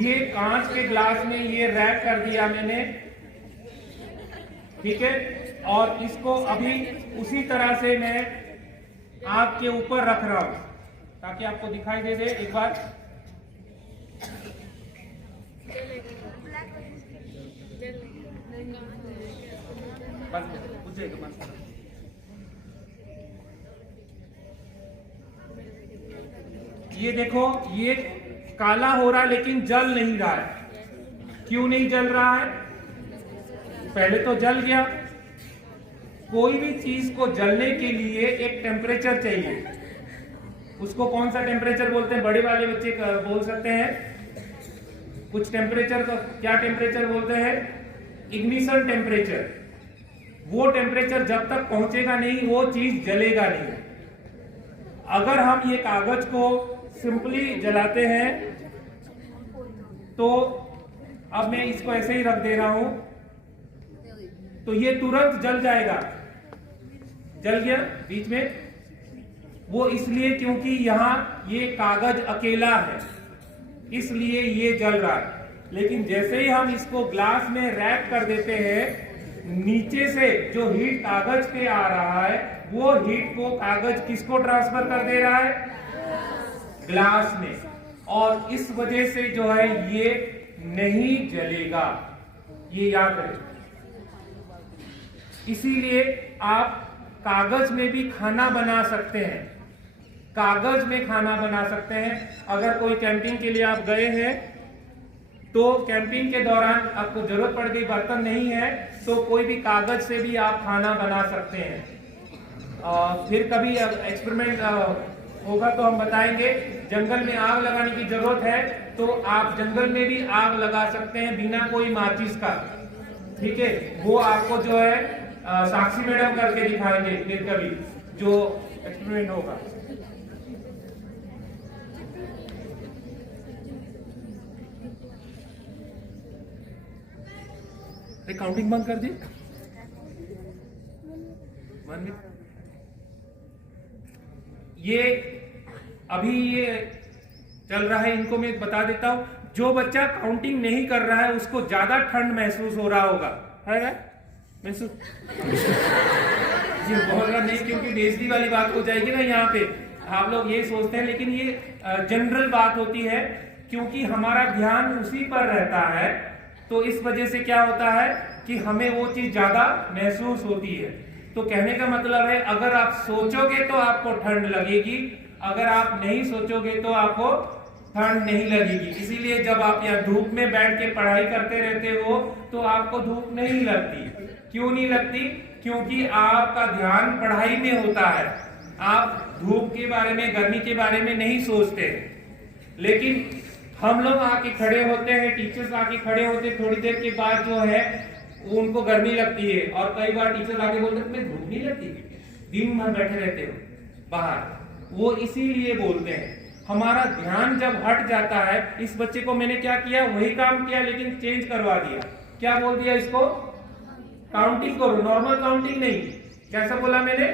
ये कांच के ग्लास में ये रैप कर दिया मैंने। ठीक है, और इसको अभी उसी तरह से मैं आग के ऊपर रख रहा हूं ताकि आपको दिखाई दे एक बार। ये देखो, ये काला हो रहा है लेकिन जल नहीं रहा है। क्यों नहीं जल रहा है? पहले तो जल गया। कोई भी चीज को जलने के लिए एक टेम्परेचर चाहिए। उसको कौन सा टेम्परेचर बोलते हैं? बड़े वाले बच्चे बोल सकते हैं कुछ टेम्परेचर का। क्या टेम्परेचर बोलते हैं? Ignition temperature. वो टेम्परेचर जब तक पहुंचेगा नहीं वो चीज जलेगा नहीं। अगर हम ये कागज को सिंपली जलाते हैं तो अब मैं इसको ऐसे ही रख दे रहा हूं तो ये तुरंत जल जाएगा। जल गया बीच में, वो इसलिए क्योंकि यहां ये कागज अकेला है, इसलिए ये जल रहा है। लेकिन जैसे ही हम इसको ग्लास में रैप कर देते हैं, नीचे से जो हीट कागज पे आ रहा है वो हीट को कागज किसको ट्रांसफर कर दे रहा है? ग्लास में। और इस वजह से जो है ये नहीं जलेगा, ये याद रखें। इसीलिए आप कागज में भी खाना बना सकते हैं। कागज में खाना बना सकते हैं। अगर कोई कैंपिंग के लिए आप गए हैं तो कैंपिंग के दौरान आपको जरूरत पड़ गई, बर्तन नहीं है, तो कोई भी कागज से भी आप खाना बना सकते हैं। फिर कभी एक्सपेरिमेंट होगा तो हम बताएंगे। जंगल में आग लगाने की जरूरत है तो आप जंगल में भी आग लगा सकते हैं बिना कोई माचिस का। ठीक है, वो आपको जो है साक्षी मैडम करके दिखाएंगे फिर कभी जो एक्सपेरिमेंट होगा। काउंटिंग बंद कर दी। ये अभी ये चल रहा है, इनको मैं बता देता हूं। जो बच्चा काउंटिंग नहीं कर रहा है उसको ज्यादा ठंड महसूस हो रहा होगा, है ना? महसूस ये बोल रहा नहीं, क्योंकि बेइज्जती वाली बात हो जाएगी ना यहाँ पे। आप लोग ये सोचते हैं, लेकिन ये जनरल बात होती है क्योंकि हमारा ध्यान उसी पर रहता है। तो इस वजह से क्या होता है कि हमें वो चीज ज्यादा महसूस होती है। तो कहने का मतलब है, अगर आप सोचोगे तो आपको ठंड लगेगी, अगर आप नहीं सोचोगे तो आपको ठंड नहीं लगेगी। इसीलिए जब आप यहाँ धूप में बैठ के पढ़ाई करते रहते हो तो आपको धूप नहीं लगती। क्यों नहीं लगती? क्योंकि आपका ध्यान पढ़ाई में होता है, आप धूप के बारे में, गर्मी के बारे में नहीं सोचते। लेकिन हम लोग आके खड़े होते हैं, टीचर्स आके खड़े होते, थोड़ी देर के बाद जो है उनको गर्मी लगती है, और कई बार टीचर आके बोलते तुम्हें धूप नहीं लगती, दिन भर बैठे रहते हो बाहर। वो इसीलिए बोलते हैं। हमारा ध्यान जब हट जाता है, इस बच्चे को मैंने क्या किया, वही काम किया लेकिन चेंज करवा दिया। क्या बोल दिया इसको? काउंटिंग करो, नॉर्मल काउंटिंग नहीं। कैसा बोला मैंने?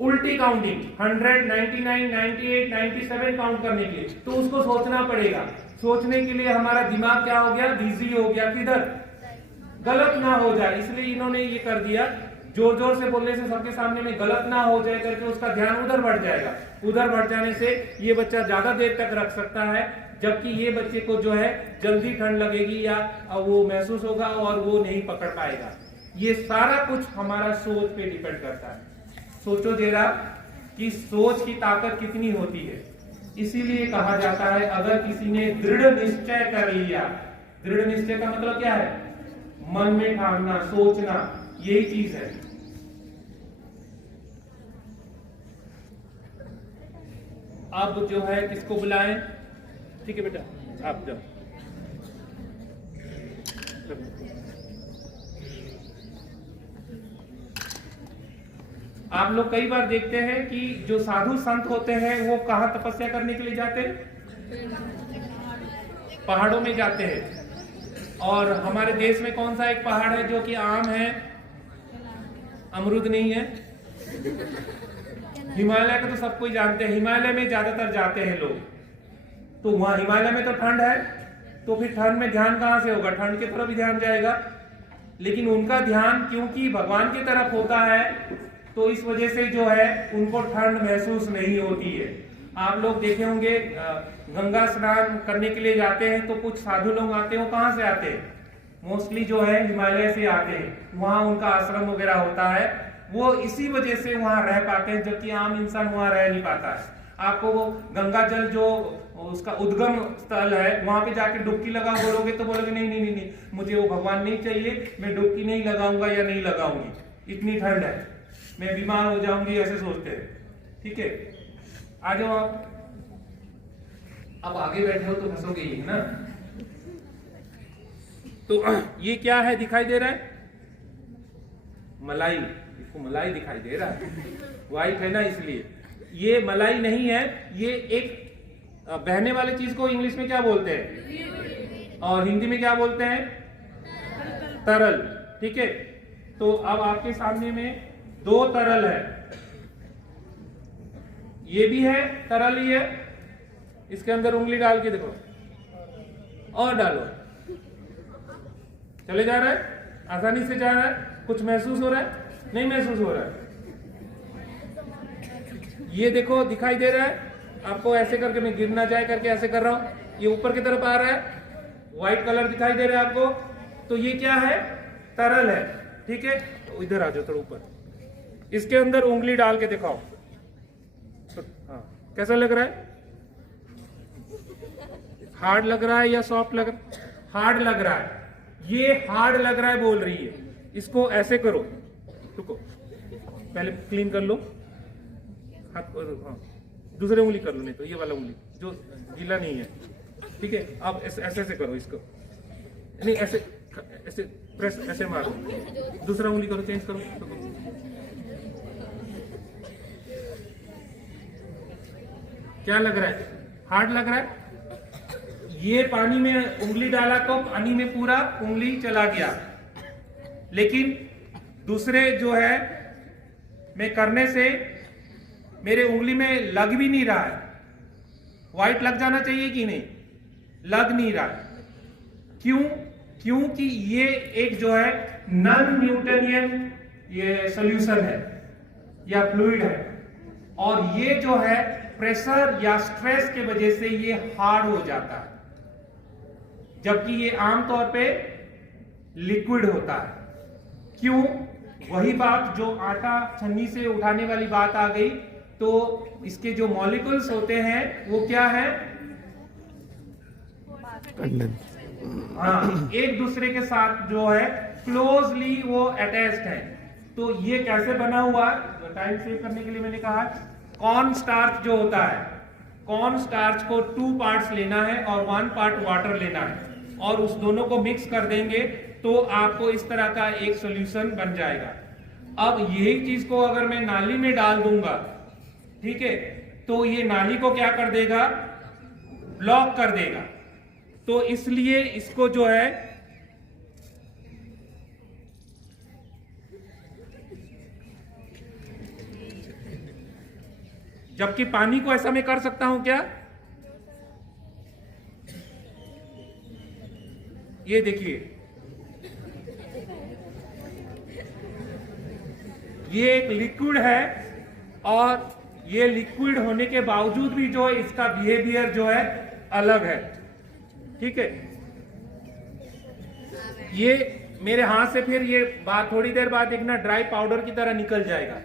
उल्टी काउंटिंग, 100, 99, 98, 97 काउंट करने के लिए। तो उसको सोचना पड़ेगा। सोचने के लिए हमारा दिमाग क्या हो गया? बिजी हो गया। किधर? गलत ना हो जाए, इसलिए इन्होंने ये कर दिया। जोर जोर से बोलने से सबके सामने में गलत ना हो जाए करके उसका ध्यान उधर बढ़ जाएगा। उधर बढ़ जाने से ये बच्चा ज्यादा देर तक रख सकता है, जबकि ये बच्चे को जो है जल्दी ठंड लगेगी या वो महसूस होगा और वो नहीं पकड़ पाएगा। ये सारा कुछ हमारा सोच पे डिपेंड करता है। सोचो जरा कि सोच की ताकत कितनी होती है। इसीलिए कहा जाता है अगर किसी ने दृढ़ निश्चय कर लिया, दृढ़ निश्चय का मतलब क्या है? मन में ठानना, सोचना, यही चीज है। अब जो है किसको बुलाएं? ठीक है बेटा, आप जाओ। आप लोग कई बार देखते हैं कि जो साधु संत होते हैं वो कहाँ तपस्या करने के लिए जाते हैं? पहाड़ों में जाते हैं। और हमारे देश में कौन सा एक पहाड़ है जो कि आम है, अमरूद नहीं है? हिमालय का तो सब कोई जानते हैं। हिमालय में ज्यादातर जाते हैं लोग। तो वहां हिमालय में तो ठंड है, तो फिर ठंड में ध्यान कहां से होगा? ठंड की तरफ ही ध्यान जाएगा। लेकिन उनका ध्यान क्योंकि भगवान की तरफ होता है, तो इस वजह से जो है उनको ठंड महसूस नहीं होती है। आप लोग देखे होंगे गंगा स्नान करने के लिए जाते हैं तो कुछ साधु लोग आते हैं। वो कहाँ से आते हैं? मोस्टली जो है हिमालय से आते हैं। वहां उनका आश्रम वगैरह होता है, वो इसी वजह से वहां रह पाते हैं, जबकि आम इंसान वहां रह नहीं पाता है। आपको वो गंगा जल जो उसका उद्गम स्थल है, वहां पे जाके डुबकी लगाओ बोलोगे तो बोलोगे नहीं नहीं नहीं, मुझे वो भगवान नहीं चाहिए, मैं डुबकी नहीं लगाऊंगा या नहीं लगाऊंगी, इतनी ठंड है, मैं बीमार हो जाऊंगी, ऐसे सोचते हैं। ठीक है, आ जाओ आप। अब आगे बैठे हो तो फंसोगे ही ना। तो ये क्या है दिखाई दे रहा है? मलाई। इसको मलाई दिखाई दे रहा है, व्हाइट है ना इसलिए। ये मलाई नहीं है, ये एक बहने वाली चीज को इंग्लिश में क्या बोलते हैं और हिंदी में क्या बोलते हैं? तरल। ठीक है, तो अब आपके सामने में दो तरल है। ये भी है तरल ही है। इसके अंदर उंगली डाल के देखो और डालो, चले जा रहा है, आसानी से जा रहा है। कुछ महसूस हो रहा है? नहीं महसूस हो रहा है। ये देखो दिखाई दे रहा है आपको, ऐसे करके मैं गिर ना जाए करके ऐसे कर रहा हूं, ये ऊपर की तरफ आ रहा है, व्हाइट कलर दिखाई दे रहा है आपको, तो ये क्या है? तरल है। ठीक है, तो इधर आ जाओ थोड़ा ऊपर, इसके अंदर उंगली डाल के दिखाओ। हाँ, कैसा लग रहा है? हार्ड लग रहा है या सॉफ्ट लग रहा है? हार्ड लग रहा है। ये हार्ड लग रहा है बोल रही है। इसको ऐसे करो, रुको, पहले क्लीन कर लो हाथ को। हाँ, दूसरे उंगली कर लो, नहीं तो ये वाला उंगली जो गीला नहीं है। ठीक है, अब ऐसे ऐसे करो इसको, नहीं ऐसे ऐसे प्रेस, ऐसे मारो। दूसरा उंगली करो, चेंज करो। क्या लग रहा है? हार्ड लग रहा है। ये पानी में उंगली डाला तो पानी में पूरा उंगली चला गया, लेकिन दूसरे जो है मैं करने से मेरे उंगली में लग भी नहीं रहा है। व्हाइट लग जाना चाहिए कि नहीं? लग नहीं रहा। क्यों? क्योंकि ये एक जो है नॉन न्यूटनियन ये सॉल्यूशन है या फ्लूइड है, और ये जो है प्रेशर या स्ट्रेस के वजह से ये हार्ड हो जाता है, जबकि ये आमतौर पे लिक्विड होता है। क्यों? वही बात जो आटा छन्नी से उठाने वाली बात आ गई, तो इसके जो मॉलिक्यूल्स होते हैं वो क्या है? हाँ, एक दूसरे के साथ जो है क्लोजली वो अटैच्ड है। तो ये कैसे बना हुआ, टाइम सेव करने के लिए मैंने कहा कॉर्न स्टार्च जो होता है, कॉर्न स्टार्च को 2 पार्ट्स लेना है और 1 पार्ट वाटर लेना है और उस दोनों को मिक्स कर देंगे तो आपको इस तरह का एक सॉल्यूशन बन जाएगा। अब यही चीज को अगर मैं नाली में डाल दूंगा, ठीक है, तो ये नाली को क्या कर देगा, ब्लॉक कर देगा। तो इसलिए इसको जो है जबकि पानी को ऐसा मैं कर सकता हूं क्या, ये देखिए ये एक लिक्विड है और ये लिक्विड होने के बावजूद भी जो है इसका बिहेवियर जो है अलग है, ठीक है। ये मेरे हाथ से फिर ये बात थोड़ी देर बाद एक ना ड्राई पाउडर की तरह निकल जाएगा,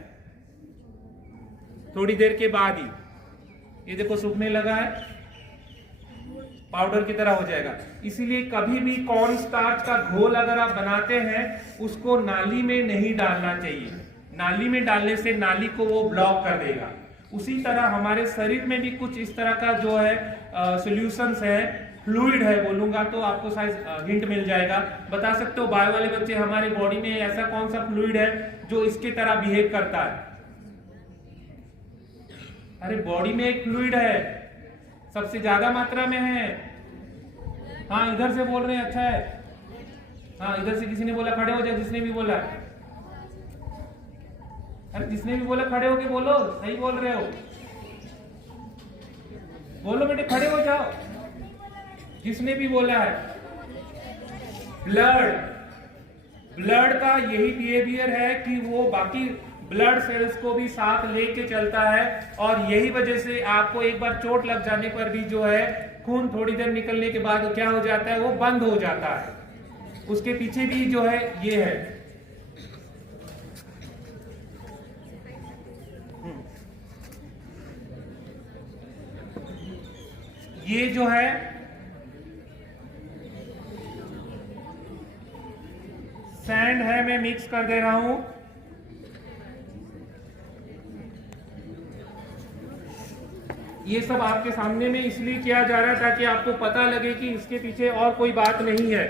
थोड़ी देर के बाद ही ये देखो सूखने लगा है, पाउडर की तरह हो जाएगा। इसीलिए कभी भी कॉर्न स्टार्च का घोल अगर आप बनाते हैं उसको नाली में नहीं डालना चाहिए, नाली में डालने से नाली को वो ब्लॉक कर देगा। उसी तरह हमारे शरीर में भी कुछ इस तरह का जो है सॉल्यूशंस है, फ्लूइड है बोलूंगा तो आपको शायद हिंट मिल जाएगा। बता सकते हो बायो वाले बच्चे, हमारे बॉडी में ऐसा कौन सा फ्लूइड है जो इसके तरह बिहेव करता है? अरे बॉडी में एक फ्लूइड है, सबसे ज्यादा मात्रा में है। हाँ इधर से बोल रहे हैं, अच्छा है। हाँ इधर से किसी ने बोला, खड़े हो जाए जिसने भी बोला। अरे जिसने भी बोला खड़े होके बोलो, सही बोल रहे हो, बोलो बेटे खड़े हो जाओ। जिसने भी बोला है, ब्लड का यही बिहेवियर है कि वो बाकी ब्लड सेल्स को भी साथ लेके चलता है और यही वजह से आपको एक बार चोट लग जाने पर भी जो है खून थोड़ी देर निकलने के बाद क्या हो जाता है, वो बंद हो जाता है। उसके पीछे भी जो है ये है। ये जो है सैंड है, मैं मिक्स कर दे रहा हूं। ये सब आपके सामने में इसलिए किया जा रहा है ताकि आपको पता लगे कि इसके पीछे और कोई बात नहीं है।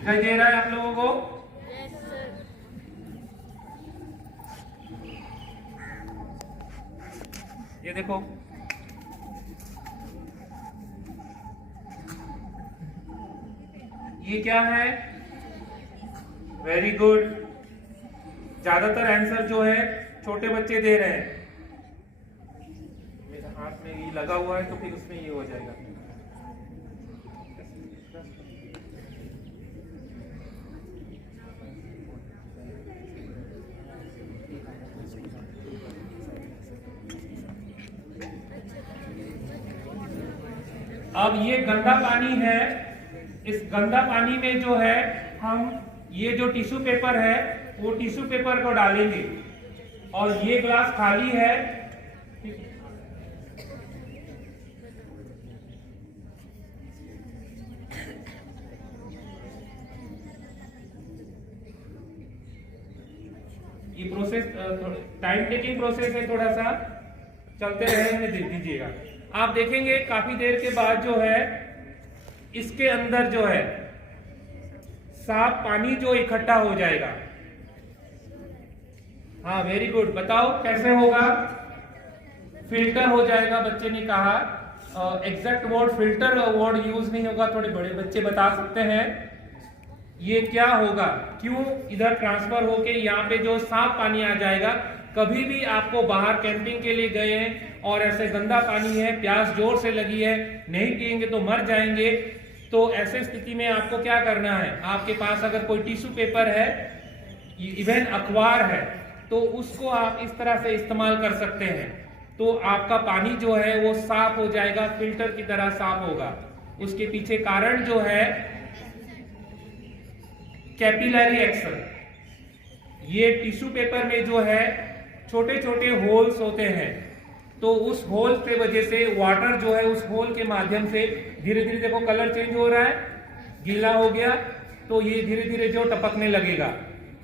दिखाई दे रहा है आप लोगों को? ये देखो, ये क्या है? Very good. ज्यादातर आंसर जो है छोटे बच्चे दे रहे हैं। मेरे हाथ में ये लगा हुआ है तो फिर उसमें ये हो जाएगा। अब ये गंदा पानी है, इस गंदा पानी में जो है हम ये जो टिश्यू पेपर है वो टिश्यू पेपर को डालेंगे और ये ग्लास खाली है। ये प्रोसेस टाइम टेकिंग प्रोसेस है, थोड़ा सा चलते रहने दे दीजिएगा। आप देखेंगे काफी देर के बाद जो है इसके अंदर जो है साफ पानी जो इकट्ठा हो जाएगा। हाँ वेरी गुड। बताओ कैसे होगा? फिल्टर हो जाएगा, बच्चे ने कहा। Exact word filter word use नहीं होगा, थोड़े बड़े बच्चे बता सकते हैं। ये क्या होगा, क्यों इधर ट्रांसफर होके यहाँ पे जो साफ पानी आ जाएगा। कभी भी आपको बाहर कैंपिंग के लिए गए हैं और ऐसे गंदा पानी है, प्यास जोर से लगी है, नहीं पिएंगे तो मर जाएंगे, तो ऐसे स्थिति में आपको क्या करना है, आपके पास अगर कोई टिश्यू पेपर है इवन अखबार है, तो उसको आप इस तरह से इस्तेमाल कर सकते हैं। तो आपका पानी जो है वो साफ हो जाएगा, फिल्टर की तरह साफ होगा। उसके पीछे कारण जो है कैपिलरी एक्शन। ये टिश्यू पेपर में जो है छोटे छोटे होल्स होते हैं, तो उस होल के वजह से वाटर जो है उस होल के माध्यम से धीरे धीरे, देखो कलर चेंज हो रहा है, गीला हो गया, तो ये धीरे धीरे जो टपकने लगेगा,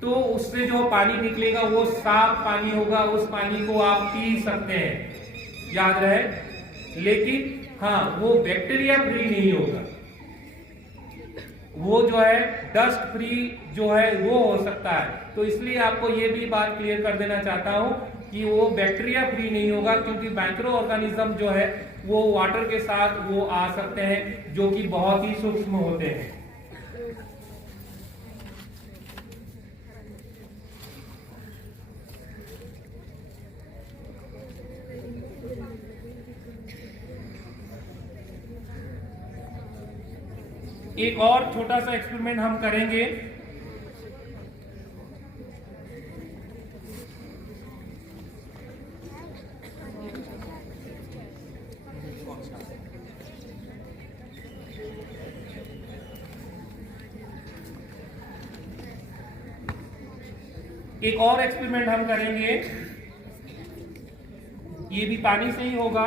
तो उससे जो पानी निकलेगा वो साफ पानी होगा। उस पानी को आप पी सकते हैं, याद रहे। लेकिन हाँ, वो बैक्टीरिया फ्री नहीं होगा, वो जो है डस्ट फ्री जो है वो हो सकता है। तो इसलिए आपको ये भी बात क्लियर कर देना चाहता हूं कि वो बैक्टीरिया फ्री नहीं होगा, क्योंकि माइक्रो ऑर्गेनिज्म जो है वो वाटर के साथ वो आ सकते हैं, जो कि बहुत ही सूक्ष्म होते हैं। एक और छोटा सा एक्सपेरिमेंट हम करेंगे। एक और एक्सपेरिमेंट हम करेंगे, ये भी पानी से ही होगा।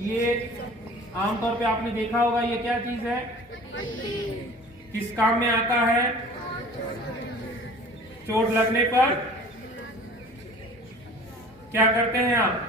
ये आमतौर पे आपने देखा होगा, ये क्या चीज है, किस काम में आता है? चोट लगने पर क्या करते हैं आप?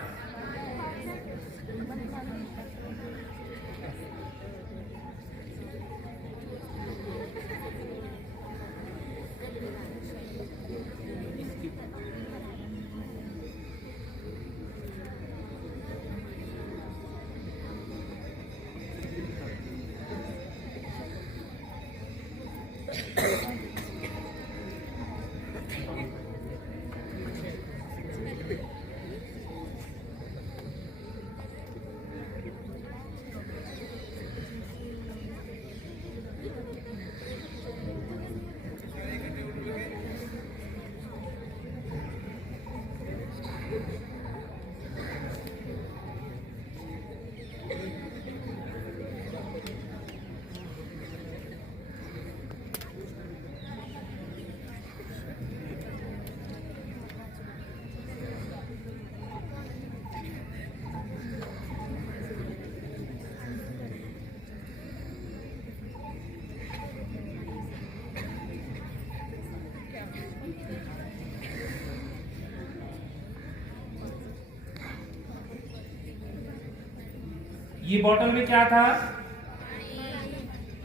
ये बॉटल में क्या था?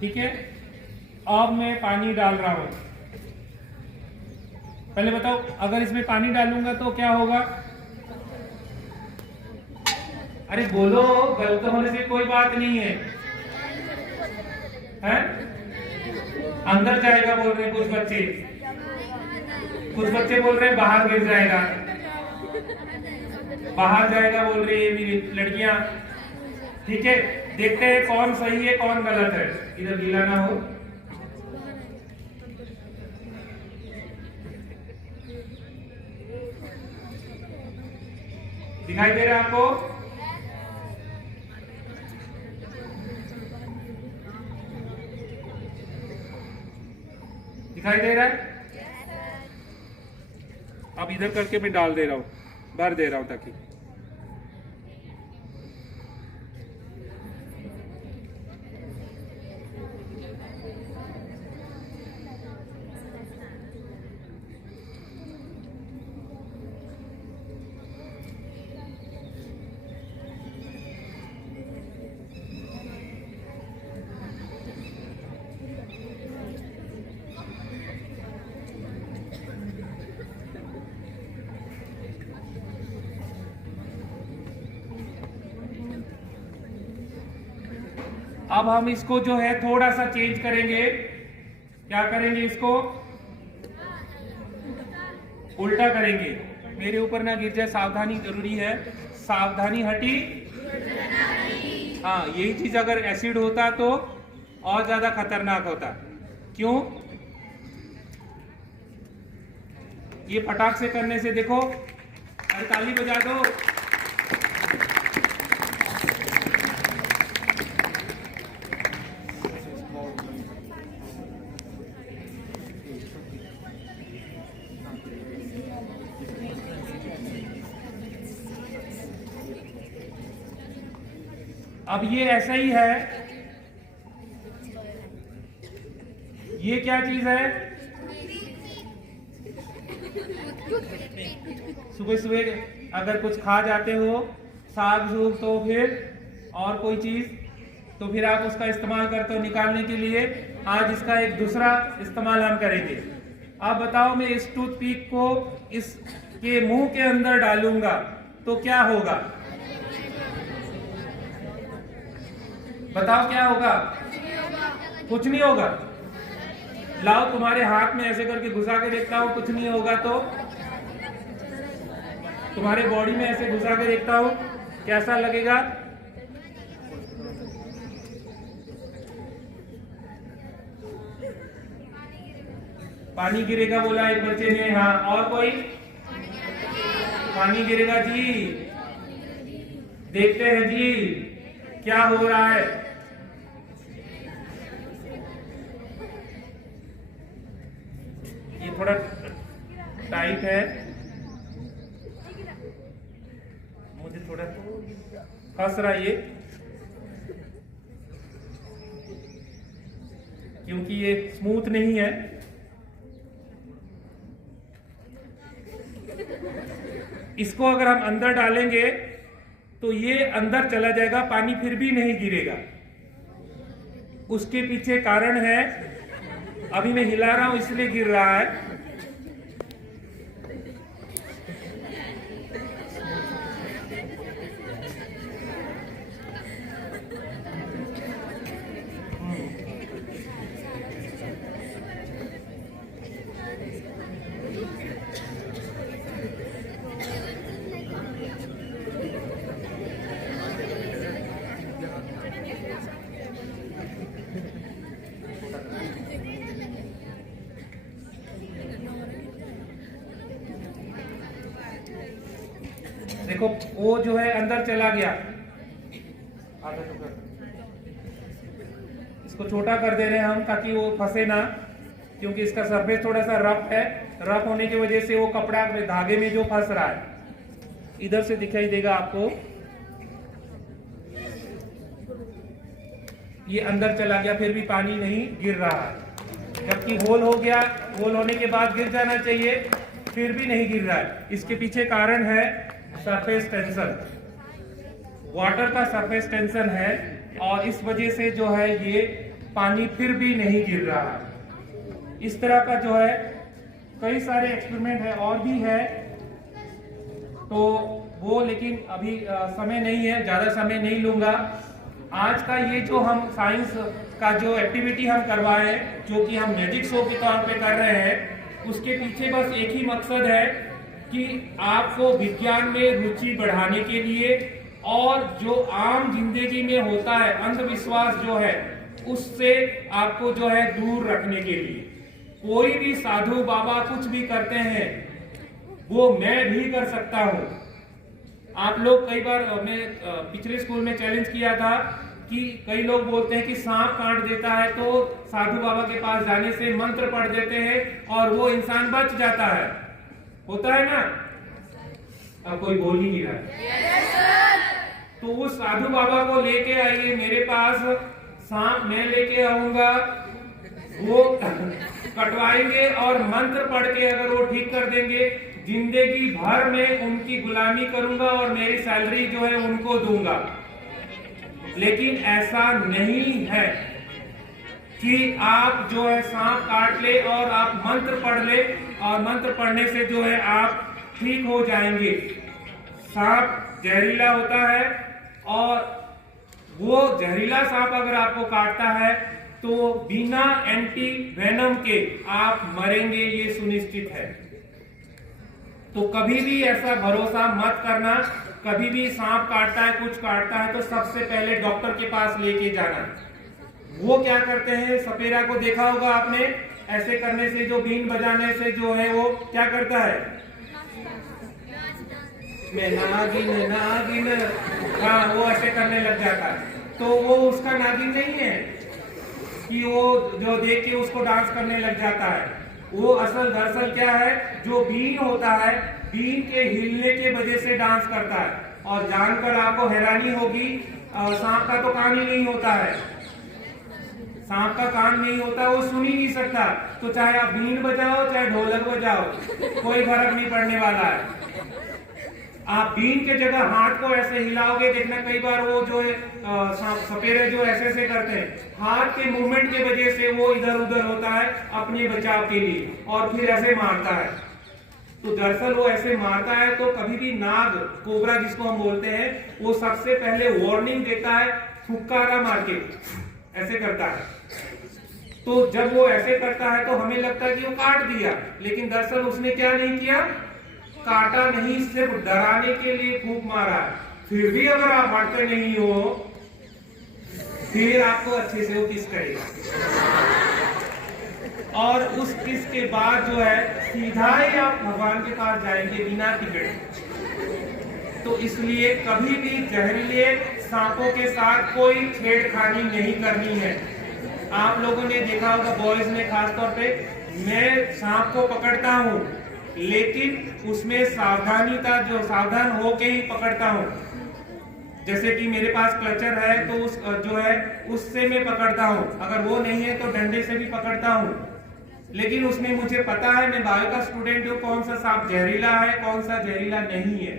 ठीक है, अब मैं पानी डाल रहा हूं। पहले बताओ, अगर इसमें पानी डालूंगा तो क्या होगा? अरे बोलो, गलत होने से कोई बात नहीं है, हैं? अंदर जाएगा बोल रहे कुछ बच्चे, कुछ बच्चे बोल रहे बाहर गिर जाएगा, बाहर जाएगा बोल रही है मेरी लड़कियां। ठीक है, देखते हैं कौन सही है कौन गलत है। इधर गीला ना हो। दिखाई दे रहा है आपको? दिखाई दे रहा है? अब इधर करके मैं डाल दे रहा हूं, भर दे रहा हूं ताकि अब हम इसको जो है थोड़ा सा चेंज करेंगे। क्या करेंगे? इसको उल्टा करेंगे। मेरे ऊपर ना गिर जाए, सावधानी जरूरी है। सावधानी हटी। हाँ, यही चीज अगर एसिड होता तो और ज्यादा खतरनाक होता। क्यों? ये फटाक से करने से देखो, अरे ताली बजा दो। अब ये ऐसा ही है, ये क्या चीज है? सुबह सुबह अगर कुछ खा जाते हो, साग सूग, तो फिर और कोई चीज, तो फिर आप उसका इस्तेमाल करते हो निकालने के लिए। आज इसका एक दूसरा इस्तेमाल हम करेंगे। आप बताओ, मैं इस टूथपिक को इसके मुंह के अंदर डालूंगा तो क्या होगा? बताओ क्या होगा? कुछ नहीं होगा। लाओ तुम्हारे हाथ में ऐसे करके घुसा के देखता हूं, कुछ नहीं होगा। तो तुम्हारे बॉडी में ऐसे घुसा के देखता हूं, कैसा लगेगा? पानी गिरेगा बोला एक बच्चे ने। हाँ, और कोई? पानी गिरेगा जी। देखते हैं जी क्या हो रहा है। ये थोड़ा टाइट है, मुझे थोड़ा फंस रहा है ये, क्योंकि ये स्मूथ नहीं है। इसको अगर हम अंदर डालेंगे तो ये अंदर चला जाएगा, पानी फिर भी नहीं गिरेगा। उसके पीछे कारण है, अभी मैं हिला रहा हूं इसलिए गिर रहा है। देखो वो जो है अंदर चला गया। आधा तो कर, इसको छोटा कर दे रहे हैं हम ताकि वो फंसे ना, क्योंकि इसका सरफेस थोड़ा सा रफ है। रफ होने की वजह से वो कपड़ा में धागे में जो फंस रहा है, इधर से दिखाई देगा आपको, ये अंदर चला गया, फिर भी पानी नहीं गिर रहा है। जबकि होल हो गया, होल होने के बाद गिर जाना चाहिए, फिर भी नहीं गिर रहा है। इसके पीछे कारण है सरफेस टेंशन, वाटर का सरफेस टेंशन है, और इस वजह से जो है ये पानी फिर भी नहीं गिर रहा है। इस तरह का जो है कई सारे एक्सपेरिमेंट है, और भी है, तो वो लेकिन अभी समय नहीं है, ज्यादा समय नहीं लूंगा। आज का ये जो हम साइंस का जो एक्टिविटी हम करवाए, जो कि हम मैजिक शो के तौर पे कर रहे हैं, उसके पीछे बस एक ही मकसद है कि आपको विज्ञान में रुचि बढ़ाने के लिए, और जो आम जिंदगी में होता है अंधविश्वास जो है, उससे आपको जो है दूर रखने के लिए। कोई भी साधु बाबा कुछ भी करते हैं, वो मैं भी कर सकता हूं। आप लोग कई बार, मैं पिछले स्कूल में चैलेंज किया था कि कई लोग बोलते हैं कि सांप काट देता है तो साधु बाबा के पास जाने से मंत्र पढ़ देते हैं और वो इंसान बच जाता है, होता है ना? अब कोई बोल ही नहीं रहा। तो उस साधु बाबा को लेके आइए मेरे पास, सांप मैं लेके आऊंगा, वो कटवाएंगे और मंत्र पढ़ के अगर वो ठीक कर देंगे, जिंदगी भर में उनकी गुलामी करूंगा और मेरी सैलरी जो है उनको दूंगा। लेकिन ऐसा नहीं है कि आप जो है सांप काट ले और आप मंत्र पढ़ ले, और मंत्र पढ़ने से जो है आप ठीक हो जाएंगे। सांप जहरीला होता है, और वो जहरीला सांप अगर आपको काटता है तो बिना एंटी वेनम के आप मरेंगे, ये सुनिश्चित है। तो कभी भी ऐसा भरोसा मत करना। कभी भी सांप काटता है, कुछ काटता है, तो सबसे पहले डॉक्टर के पास लेके जाना। वो क्या करते हैं, सपेरा को देखा होगा आपने, ऐसे करने से, जो बीन बजाने से जो है वो क्या करता है, मैं नागिन नागिन, हाँ वो ऐसे करने लग जाता है। तो वो उसका नागिन नहीं है कि वो जो देख के उसको डांस करने लग जाता है। वो असल दरअसल क्या है, जो बीन होता है, बीन के हिलने के वजह से डांस करता है। और जानकर आपको हैरानी होगी, सांप का तो कान ही नहीं होता है, सांप का कान नहीं होता, वो सुन ही नहीं सकता। तो चाहे आप बीन बजाओ चाहे ढोलक बजाओ, कोई फर्क नहीं पड़ने वाला है। आप बीन के जगह हाथ को ऐसे हिलाओगे, देखना कई बार वो जो है सपेरे जो ऐसे ऐसे करते हैं, हाथ के मूवमेंट के वजह से वो इधर उधर होता है अपने बचाव के लिए, और फिर ऐसे मारता है। तो दरअसल वो ऐसे मारता है। तो कभी भी नाग, कोबरा जिसको हम बोलते हैं, वो सबसे पहले वार्निंग देता है, फुक्कारा मार के ऐसे करता है। तो जब वो ऐसे करता है तो हमें लगता है कि वो काट दिया, लेकिन दरअसल उसने क्या नहीं किया, काटा नहीं, सिर्फ डराने के लिए फूंक मारा। फिर भी अगर आप हटते नहीं हो, फिर आपको अच्छे से वो किस करेगा, और उस किस के बाद जो है सीधा ही आप भगवान के पास जाएंगे बिना टिकट। तो इसलिए कभी भी जहरीले सांपों के साथ कोई छेड़खानी नहीं करनी है। आप लोगों ने देखा होगा, बॉयज ने खासतौर पे, मैं सांप को पकड़ता हूँ, लेकिन उसमें सावधानीता, जो सावधान होके ही पकड़ता हूँ। जैसे कि मेरे पास क्लचर है तो उस जो है उससे मैं पकड़ता हूँ, अगर वो नहीं है तो डंडे से भी पकड़ता हूँ। लेकिन उसमें मुझे पता है, मैं बायो का स्टूडेंट हूँ, कौन सा सांप जहरीला है कौन सा जहरीला नहीं है,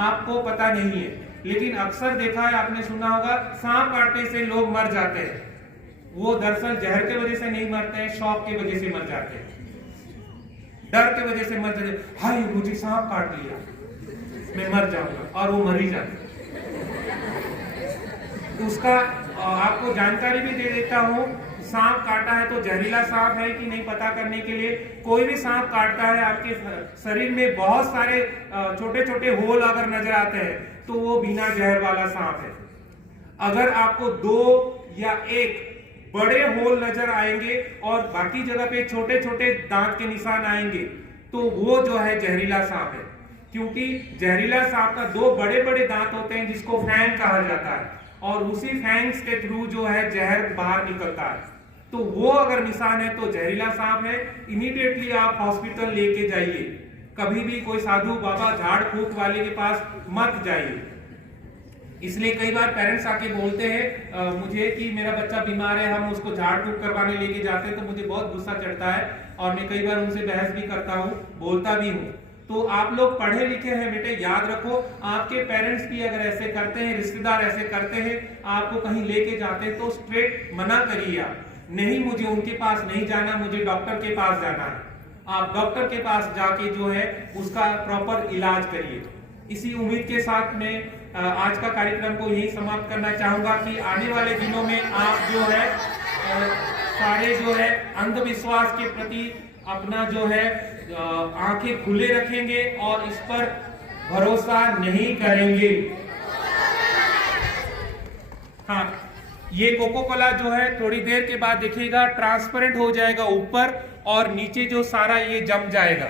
आपको पता नहीं है। लेकिन अक्सर देखा है, आपने सुना होगा, सांप काटने से लोग मर जाते हैं। वो दरअसल जहर के वजह से नहीं मरते हैं, शौक की वजह से मर जाते हैं, डर की वजह से मर जाते, हाय मुझे सांप काट लिया, मैं मर जाऊंगा, और वो मर ही जाते। उसका आपको जानकारी भी दे देता हूँ, सांप काटा है तो जहरीला सांप है कि नहीं पता करने के लिए, कोई भी सांप काटता है, आपके शरीर में बहुत सारे छोटे छोटे होल अगर नजर आते हैं तो वो बिना जहर वाला सांप है। अगर आपको 2 या 1 बड़े होल नजर आएंगे और बाकी जगह पे छोटे छोटे दांत के निशान आएंगे, तो वो जो है जहरीला सांप है। क्योंकि जहरीला सांप का 2 बड़े बड़े दांत होते हैं जिसको फैंग कहा जाता है, और उसी फैंग्स के थ्रू जो है जहर बाहर निकलता है। तो वो अगर निशान है तो जहरीला सांप है, इमीडिएटली आप हॉस्पिटल लेके जाइए। कभी भी कोई साधु बाबा झाड़ फूक वाले के पास मत जाइए। इसलिए कई बार पेरेंट्स आके बोलते हैं मुझे कि मेरा बच्चा बीमार है, हम उसको झाड़ फूक करवाने लेके जाते हैं, तो मुझे बहुत गुस्सा चढ़ता है और मैं कई बार उनसे बहस भी करता हूँ, बोलता भी हूँ। तो आप लोग पढ़े लिखे हैं बेटे, याद रखो, आपके पेरेंट्स भी अगर ऐसे करते हैं, रिश्तेदार ऐसे करते हैं, आपको कहीं लेके जाते हैं, तो स्ट्रेट मना करिए आप, नहीं मुझे उनके पास नहीं जाना, मुझे डॉक्टर के पास जाना है। आप डॉक्टर के पास जाके जो है उसका प्रॉपर इलाज करिए। इसी उम्मीद के साथ मैं आज का कार्यक्रम को यही समाप्त करना चाहूंगा कि आने वाले दिनों में आप जो है सारे जो है अंधविश्वास के प्रति अपना जो है आंखें खुले रखेंगे और इस पर भरोसा नहीं करेंगे। हाँ, ये कोको कोला जो है थोड़ी देर के बाद देखिएगा ट्रांसपेरेंट हो जाएगा ऊपर, और नीचे जो सारा ये जम जाएगा।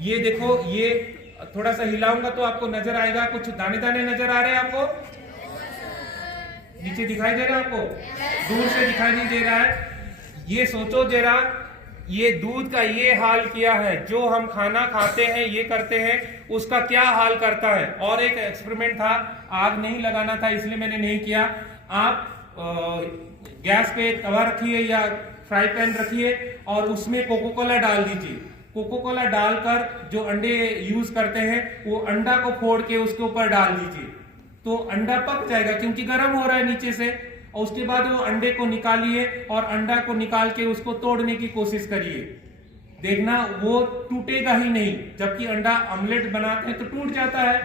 ये देखो, ये थोड़ा सा हिलाऊंगा तो आपको नजर आएगा, कुछ दाने दाने नजर आ रहे हैं आपको, नीचे दिखाई दे रहा है आपको, दूर से दिखाई नहीं दे रहा है। ये सोचो जरा, ये दूध का ये हाल किया है, जो हम खाना खाते हैं ये करते हैं, उसका क्या हाल करता है। और एक एक्सपेरिमेंट था, आग नहीं लगाना था इसलिए मैंने नहीं किया। आप गैस पे तवा रखिए या फ्राई पैन रखिए और उसमें कोको कोला डाल दीजिए। कोको कोला डालकर जो अंडे यूज करते हैं वो अंडा को फोड़ के उसके ऊपर डाल दीजिए, तो अंडा पक जाएगा क्योंकि गर्म हो रहा है नीचे से। और उसके बाद वो अंडे को निकालिए और अंडा को निकाल के उसको तोड़ने की कोशिश करिए, देखना वो टूटेगा ही नहीं। जबकि अंडा ऑमलेट बनाते हैं तो टूट जाता है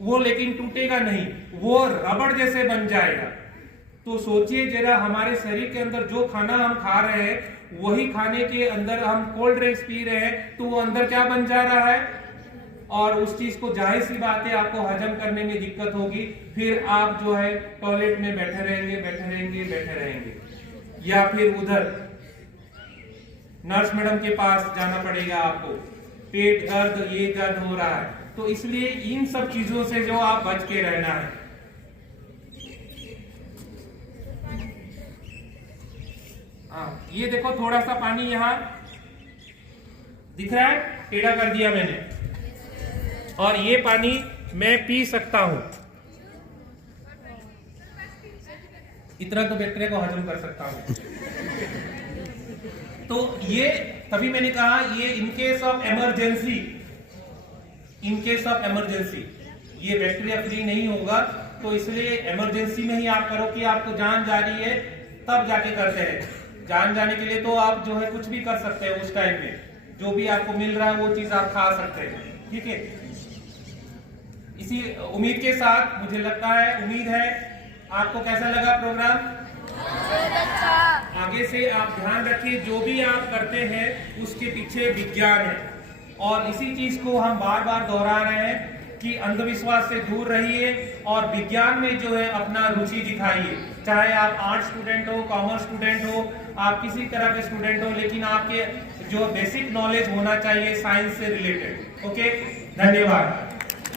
वो, लेकिन टूटेगा नहीं, वो रबड़ जैसे बन जाएगा। तो सोचिए जरा, हमारे शरीर के अंदर जो खाना हम खा रहे हैं वही खाने के अंदर हम कोल्ड ड्रिंक्स पी रहे हैं, तो वो अंदर क्या बन जा रहा है, और उस चीज को जाहिर सी बात है आपको हजम करने में दिक्कत होगी, फिर आप जो है टॉयलेट में बैठे रहेंगे या फिर उधर नर्स मैडम के पास जाना पड़ेगा आपको, पेट दर्द ये दर्द हो रहा है। तो इसलिए इन सब चीजों से जो आप बच के रहना है। ये देखो थोड़ा सा पानी यहाँ दिख रहा है, टेढ़ा कर दिया मैंने, और ये पानी मैं पी सकता हूं, इतना तो बैक्टीरिया को हजम कर सकता हूं। तो ये तभी मैंने कहा ये इन केस ऑफ इमरजेंसी ये बैक्टीरिया फ्री नहीं होगा, तो इसलिए इमरजेंसी में ही आप करो कि आपको जान जा रही है तब जाके करते हैं। जान जाने के लिए तो आप जो है कुछ भी कर सकते हैं, उस टाइम में जो भी आपको मिल रहा है वो चीज आप खा सकते हैं, ठीक है। इसी उम्मीद के साथ मुझे लगता है, उम्मीद है आपको कैसा लगा प्रोग्राम। आगे से आप ध्यान रखिए जो भी आप करते हैं उसके पीछे विज्ञान है, और इसी चीज को हम बार बार दोहरा रहे हैं कि अंधविश्वास से दूर रहिए और विज्ञान में जो है अपना रुचि दिखाइए। चाहे आप आर्ट स्टूडेंट हो, कॉमर्स स्टूडेंट हो, आप किसी तरह के स्टूडेंट हो, लेकिन आपके जो बेसिक नॉलेज होना चाहिए साइंस से रिलेटेड। ओके, धन्यवाद।